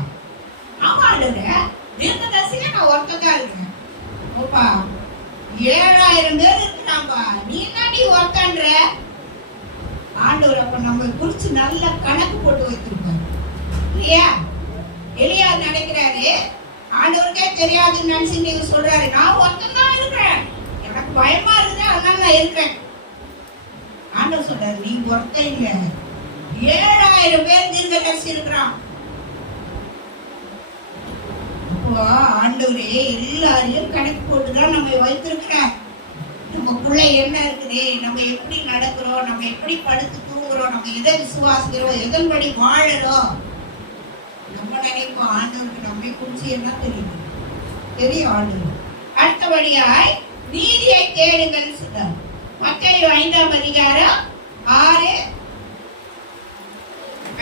ஆமா ஆண்டவரே, தீர்க்கதரிசியில நான் ஒருத்தன் தான் இருக்கிறேன். ஓப்பா 7000 பேர் இருக்கிறாம்பா, நீ என்ன நீ ஒருத்தன்ற? ஆண்டவர் அப்ப நம்ம குறிச்சு நல்ல கணக்கு போட்டு வைத்திருப்பாரு இல்லையா? எலியா நினைக்கிறாரு, ஆண்டவருக்கே தெரியாதுன்னு நினைச்சு நீங்க சொல்றாரு, நான் ஒருத்தன் தான் இருக்கிறேன், எனக்கு பயமா இருக்குது, அதனால நான் இருக்கிறேன். ஆண்டவர் சொல்றாரு, நீ ஒருத்தன் இல்ல, 7000 பேர் தீர்க்கதரிசி இருக்கிறான். அப்போ ஆண்டவரே எல்லாரையும் கணக்கு போட்டுதான் நம்ம வைத்திருக்கிறார். நமக்குள்ள என்ன இருக்குது, நம்ம எப்படி நடக்கிறோம், நம்ம எப்படி படுத்து தூங்குறோம், நம்ம எதை விசுவாசிக்கிறோம், எதன்படி வாழறோம். நம்ம நினைப்போம் ஆண்டவருக்கு நம்மை குறிச்சு என்ன தெரியும், தெரியும் ஆண்டவர். அடுத்தபடியாய் நீதியை தேடுங்கள் சொல்றார். மத்தேயு 5ஆம் அதிகாரம் 6,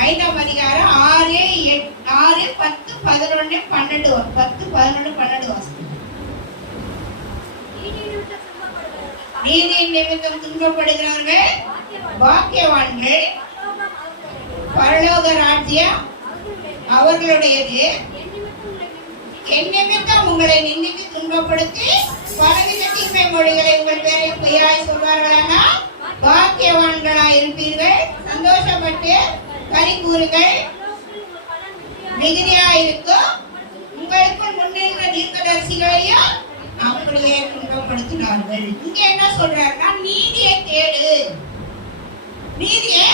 5ஆம் அதிகாரம் 6, 10, 11, 12 10, 11, 12 வாசிக்கிறோம். நீதி நிமித்தம் துன்பப்படுகிறவர்கள் பாக்கியவான்கள், பரலோக ராஜ்யம் அவர்களுடையது என் நிமித்தம் உங்களை நிந்தித்து துன்பப்படுத்தி பலவித தீமை மொழிகளை உங்கள் பேரில் பொய்யாய் சொல்வார்களானால் பாக்கியவான்களாய் இருப்பீர்கள். சந்தோஷப்பட்டு கறி கூறுகள் மிகுதியாயிருக்கும். உங்களுக்குள் முன்னின்ற தீர்க்கதரிசிகளையும் அப்படியே துன்பப்படுத்தினார்கள். இங்க என்ன சொல்றாருன்னா, நீதியை தேடு, நீதியை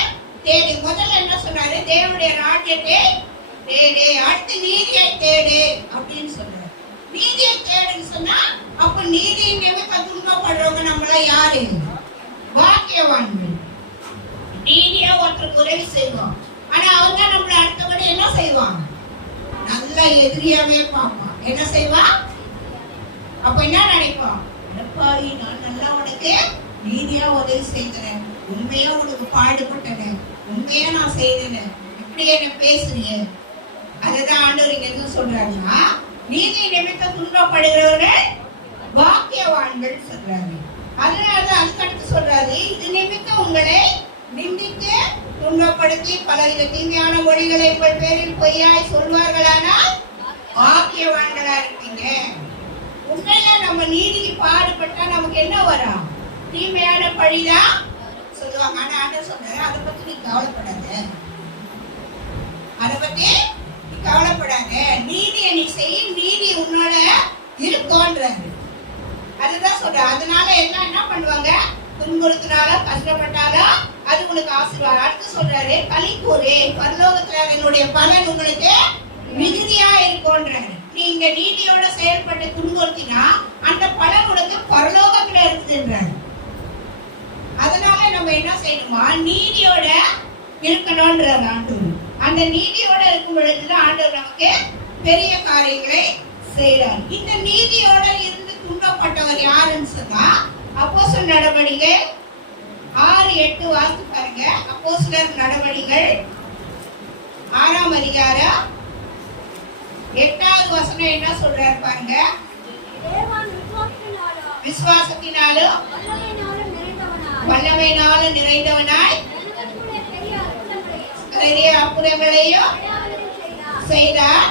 தேடு. முதல்ல என்ன சொன்னாரு? தேவனுடைய ராஜ்யத்தை தேடு, அடுத்து நீதியை தேடு அப்படின்னு சொல்றாரு. நீதியை தேடுன்னு சொன்னா, அப்ப நீதியின் நிமித்தம் துன்பப்படுறவங்க நம்மள யாரு? பாக்கியவான்கள். நீதியா ஒருத்தருக்கு உதவி செய்வோம். ஆனா அவங்க நம்மள அடுத்தபடி என்ன செய்வாங்க? நல்லா எதிரியாவே பார்ப்பான். என்ன செய்வான்? அப்ப என்ன நினைப்பான்? அடப்பாவி, நான் நல்லா உனக்கு நீதியா உதவி செய்கிறேன், உண்மையா உனக்கு பாடுபட்டேன், உண்மையா நான் செய்தேன், இப்படி என்ன பேசுறீங்க? அதுதான் ஆண்டவர் இங்க என்ன சொல்றாருன்னா, நீதி நிமித்தம் துன்பப்படுகிறவர்கள் பாக்கியவான்கள் சொல்றாரு. அதனாலதான் அதுக்கடுத்து சொல்றாரு, இது நிமித்தம் உங்களை நிந்தித்து துன்பப்படுத்தி பலவித தீமையான மொழிகளை உங்கள் பேரில் பொய்யாய் சொல்வார்களானால் பாக்கியவான்களா இருப்பீங்க. உண்மையா நம்ம நீதிக்கு பாடுபட்டா நமக்கு என்ன வரும்? தீமையான பழிதான் சொல்லுவாங்க. ஆனா ஆண்டவர் சொல்றாரு, அதை பத்தி நீ கவலைப்படாத, அதை பத்தி நீ கவலைப்படாத, நீதியை நீ செய், நீதி உன்னோட இருக்கும்ன்றாரு. அதுதான் சொல்ற. அதனால என்ன பண்ணுவாங்க? துன்புறுத்தினாலோ கஷ்டப்பட்டாலோ அது உங்களுக்கு ஆசீர்வாதம். அடுத்து சொல்றாரு, களி கூறு, பரலோகத்துல என்னுடைய பலன் உங்களுக்கு மிகுதியா இருக்கும்ன்றாரு. நீங்க நீதியோட செயல்பட்டு துன்புறுத்தினா அந்த பலன் உனக்கு பரலோகத்துல இருக்குதுன்றாரு. அதனால நம்ம என்ன செய்யணுமா? நீதியோட இருக்கணும்ன்றாரு ஆண்டவர். அந்த நீதியோட இருக்கும் பொழுதுதான் ஆண்டவர் நமக்கு பெரிய காரியங்களை செய்யறார். இந்த நீதியோட இருந்து துன்பப்பட்டவர் யாருன்னு சொன்னா, அப்போஸ்தலர் நடவடிக்கைகள் 6-8 வாசித்து பாருங்க. அப்போஸ்தலர் நடவடிக்கைகள் 6ஆம் அதிகாரம் 8வது வசனம் என்ன சொல்றாரு பாருங்க. விசுவாசத்தினாலும் வல்லமையினாலும் நிறைந்தவனாய் பெரிய அற்புதங்களையும் செய்தார்.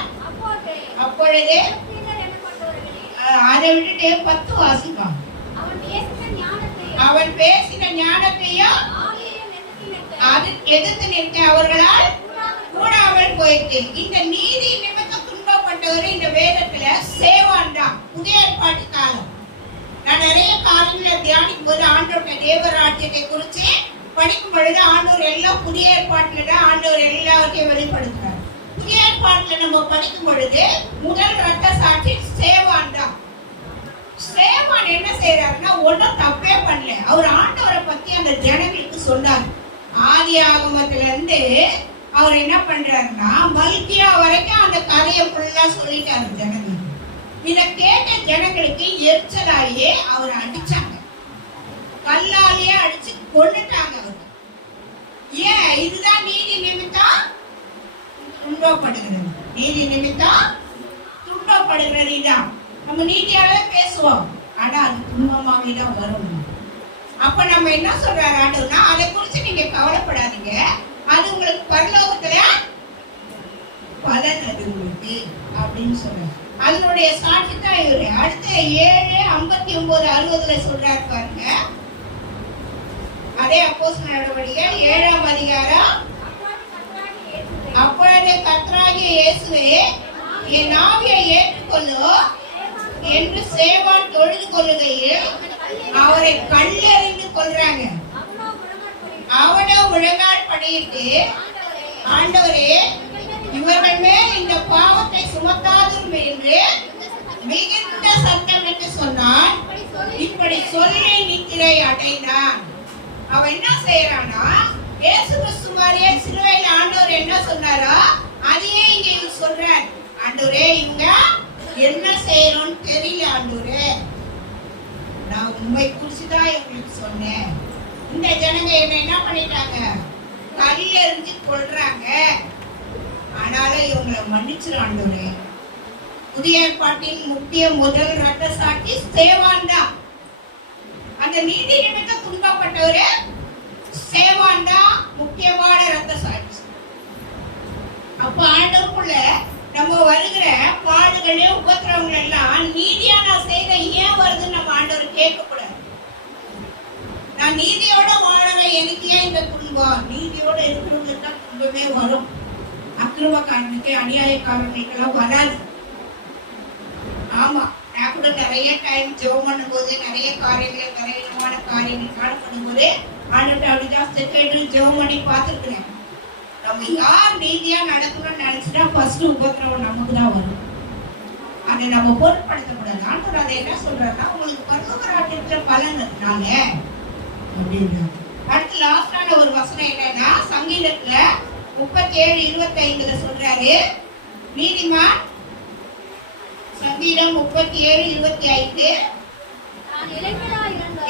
அப்பொழுது அதை விட்டுட்டு 10 வாசிப்பான். அவன் பேசின ஞானத்தையும் அது எதிர்த்து நிற்க அவர்களால் கூடாமல் போயிட்டு. இந்த நீதி நிமித்தம் துன்பப்பட்டவர் இந்த வேதத்துல சேவான் தான். புதிய ஏற்பாட்டு காலம். நான் நிறைய காலங்களை தியானிக்கும் போது ஆண்டவருடைய தேவராஜ்யத்தை குறித்து படிக்கும் பொழுது ஆண்டவர் எல்லாம் புதிய ஏற்பாட்டுல தான் ஆண்டவர் எல்லாத்தையும் வெளிப்படுத்துறார். புதிய ஏற்பாட்டுல நம்ம படிக்கும் பொழுது முதல் ரத்த சாட்சி சேவான் தான். சேவான் என்ன செய்யறாருன்னா, ஒன்னும் தப்பே பண்ணல. அவர் ஆண்டவரை பத்தி அந்த ஜனங்களுக்கு சொன்னார். ஆதி ஆகமத்துல இருந்து அவர் என்ன பண்றாருன்னா, மல்கியா வரைக்கும் அந்த கதையை ஃபுல்லா சொல்லிட்டாரு ஜனங்களுக்கு. இத கேட்ட ஜனங்களுக்கு எரிச்சலாலேயே அவர் அடிச்சாங்க, கல்லாலேயே அடிச்சு கொண்டுட்டாங்க அவர். ஏன்? இதுதான் நீதி நிமித்தம் துன்பப்படுகிறது. நீதி நிமித்தம் துன்பப்படுகிறது. இதான் நம்ம நீதியாவே பேசுவோம், ஆனா அது துன்பமாவே தான் வரும். அப்ப நம்ம என்ன சொல்றாரு ஆண்டவர்னா, அதை குறிச்சு நீங்க கவலைப்படாதீங்க, அது உங்களுக்கு பரலோகத்துல பலன் அது உங்களுக்கு அப்படின்னு சொல்றாரு. அதனுடைய சாட்சி தான் இவரு. அடுத்த 7:59-60 சொல்றாரு பாருங்க. அதே அப்போஸ்தலர் நடவடிக்கைகள் 7ஆம் அதிகாரம். அப்பொழுது கர்த்தராகிய இயேசுவே, என் ஆவியை ஏற்றுக்கொள்ளும் என்று சேவான் தொழுது கொள்ளுகையில் அவரை கல்லெறிந்து கொல்றாங்க. அவனோ முழங்கால் படியிட்டு, ஆண்டவரே, இவர்கள் மேல் இந்த பாவத்தை சுமத்தாதும் என்று மிகுந்த சத்தம் என்று சொன்னான். இப்படி சொல்லி நித்திரை அடைந்தான். அவன் என்ன செய்யறானா, இயேசு கிறிஸ்து மாதிரியே சிலுவையில் ஆண்டவர் என்ன சொன்னாரோ அதையே இங்க சொல்றார். ஆண்டவரே, இவங்க என்ன செய்யணும்னு தெரியல ஆண்டவரே, நான் உண்மை குறிச்சுதான் இவங்களுக்கு சொன்னேன். இந்த ஜனங்க என்ன பண்ணிட்டாங்க? கல்லெறிஞ்சு கொள்றாங்க. ஆனாலும் இவங்களை மன்னிச்சிரு ஆண்டவரே. புதிய ஏற்பாட்டின் முக்கிய முதல் ரத்த சாட்சி சேவான் தான். அந்த நீதி நிமித்தம் துன்பப்பட்டவரு சேவான் தான் முக்கியமான ரத்த சாட்சி. அப்ப ஆண்டவருக்குள்ள நம்ம வருகிற பாடுகளே உபத்திரவங்கள் எல்லாம் நீதியா நான் செய்த ஏன் வருதுன்னு நம்ம ஆண்டவர் கேட்க கூடாது. நான் நீதியோட வாழறேன், எனக்கு ஏன் இந்த துன்பம்? நீதியோட இருக்கிறவங்களுக்கு தான் துன்பமே வரும். அக்கிரமக்காரனுக்கு அநியாயக்காரனுக்கெல்லாம் வராது. ஆமா, நான் கூட நிறைய டைம் ஜெபம் பண்ணும்போது நிறைய காரியங்கள் விதமான காரியங்கள் காணப்படும் போது ஆண்டவர்கிட்ட அப்படிதான் கேட்டு ஜெபம் பண்ணி பார்த்துருக்கிறேன். நம்ம யார் நீதியா நடக்கணும்னு நினைச்சுட்டா ஃபர்ஸ்ட் உபத்திரவம் நமக்கு தான் வரும். அதை நம்ம பொருட்படுத்தக்கூடாது. ஆண்டவர் அதை என்ன சொல்றாருன்னா, உங்களுக்கு பரலோக ராஜ்யத்துல பலன் இருந்தாங்க அப்படின்னு. அடுத்து லாஸ்டான ஒரு வசனம் என்னன்னா, சங்கீதத்துல 37:25 சொல்றாரு, நீதிமான், சங்கீதம் 37:25,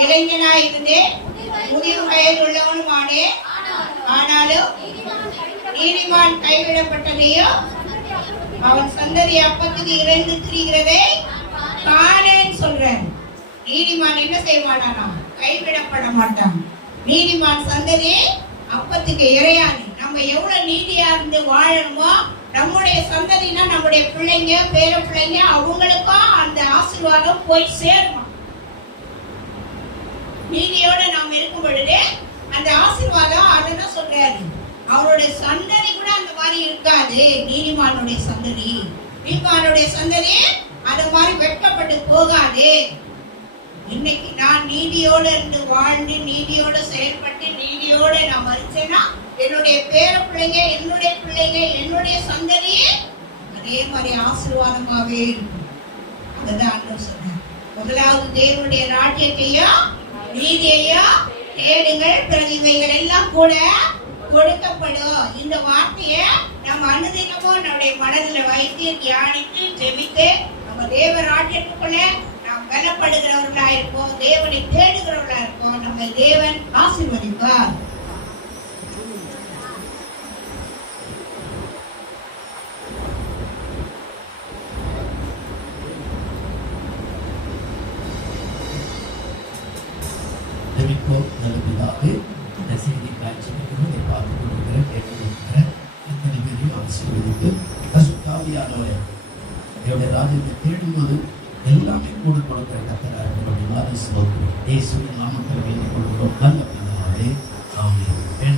இளைஞனாயிருந்து முதிர் வயது உள்ளவனுமானே, ஆனாலும் நீதிமான் கைவிடப்பட்டதையோ அவன் சந்ததி அப்பத்துக்கு இறைந்து திரிகிறதை காணேன்னு சொல்றாரு. நீதிமான் என்ன செய்வானா? கைவிடப்பட மாட்டான். நீதிமான் சந்ததி அப்பத்துக்கு இறையானு. நம்ம எவ்வளவு நீதியா இருந்து வாழணுமோ, நம்முடைய சந்ததினா நம்முடைய பிள்ளைங்க, பேர பிள்ளைங்க, அவங்களுக்கும் அந்த ஆசீர்வாதம் போய் சேருமா. நீதியோட நாம் இருக்கும் பொழுது அந்த ஆசீர்வாதம் அதுதான் சொல்றாரு. அவருடைய சந்ததி கூட அந்த மாதிரி இருக்காது. நீதிமானுடைய சந்ததி, நீதிமானுடைய சந்ததி அது மாதிரி வெட்கப்பட்டு போகாது. இன்னைக்கு நான் நீதியோட இருந்து வாழ்ந்து நீதியோட செயல்பட்டு நீதியோட நான் மறிச்சேன்னா என்னுடைய பேர பிள்ளைங்க, என்னுடைய பிள்ளைங்க, என்னுடைய சந்ததியே அதே மாதிரி ஆசீர்வாதமாவே இருக்கும். அதுதான் ஆண்டவர் சொன்னார். முதலாவது தேவனுடைய ராஜ்யத்தையும் நீதியையும் தேடுங்கள், பிறகு இவைகள் எல்லாம் கூட கொடுக்கப்படும். இந்த வார்த்தையை நம்ம அனுதினமும் நம்முடைய மனதில் வைத்து தியானித்து ஜெபித்து நம்ம தேவ ராஜ்யத்துக்குள்ள நாம் பலப்படுகிறவர்களா இருப்போம், தேவனை தேடுகிறவர்களா இருப்போம். நம்ம தேவன் ஆசீர்வதிப்பார். நல்ல பிதாவே, இந்த செய்தி காட்சிகளை பார்த்து கொண்டிருக்கிற கேட்டிருக்கிற இத்தனை பேரையும் ஆசீர்வதித்து பரிசுத்தாவியானவரே, என்னுடைய ராஜ்யத்தை தேடும்போது எல்லாமே கூட கொடுக்கிற கர்த்தராக இயேசுவின் நாமத்தில் வேண்டிக் கொள்கிறோம். நல்ல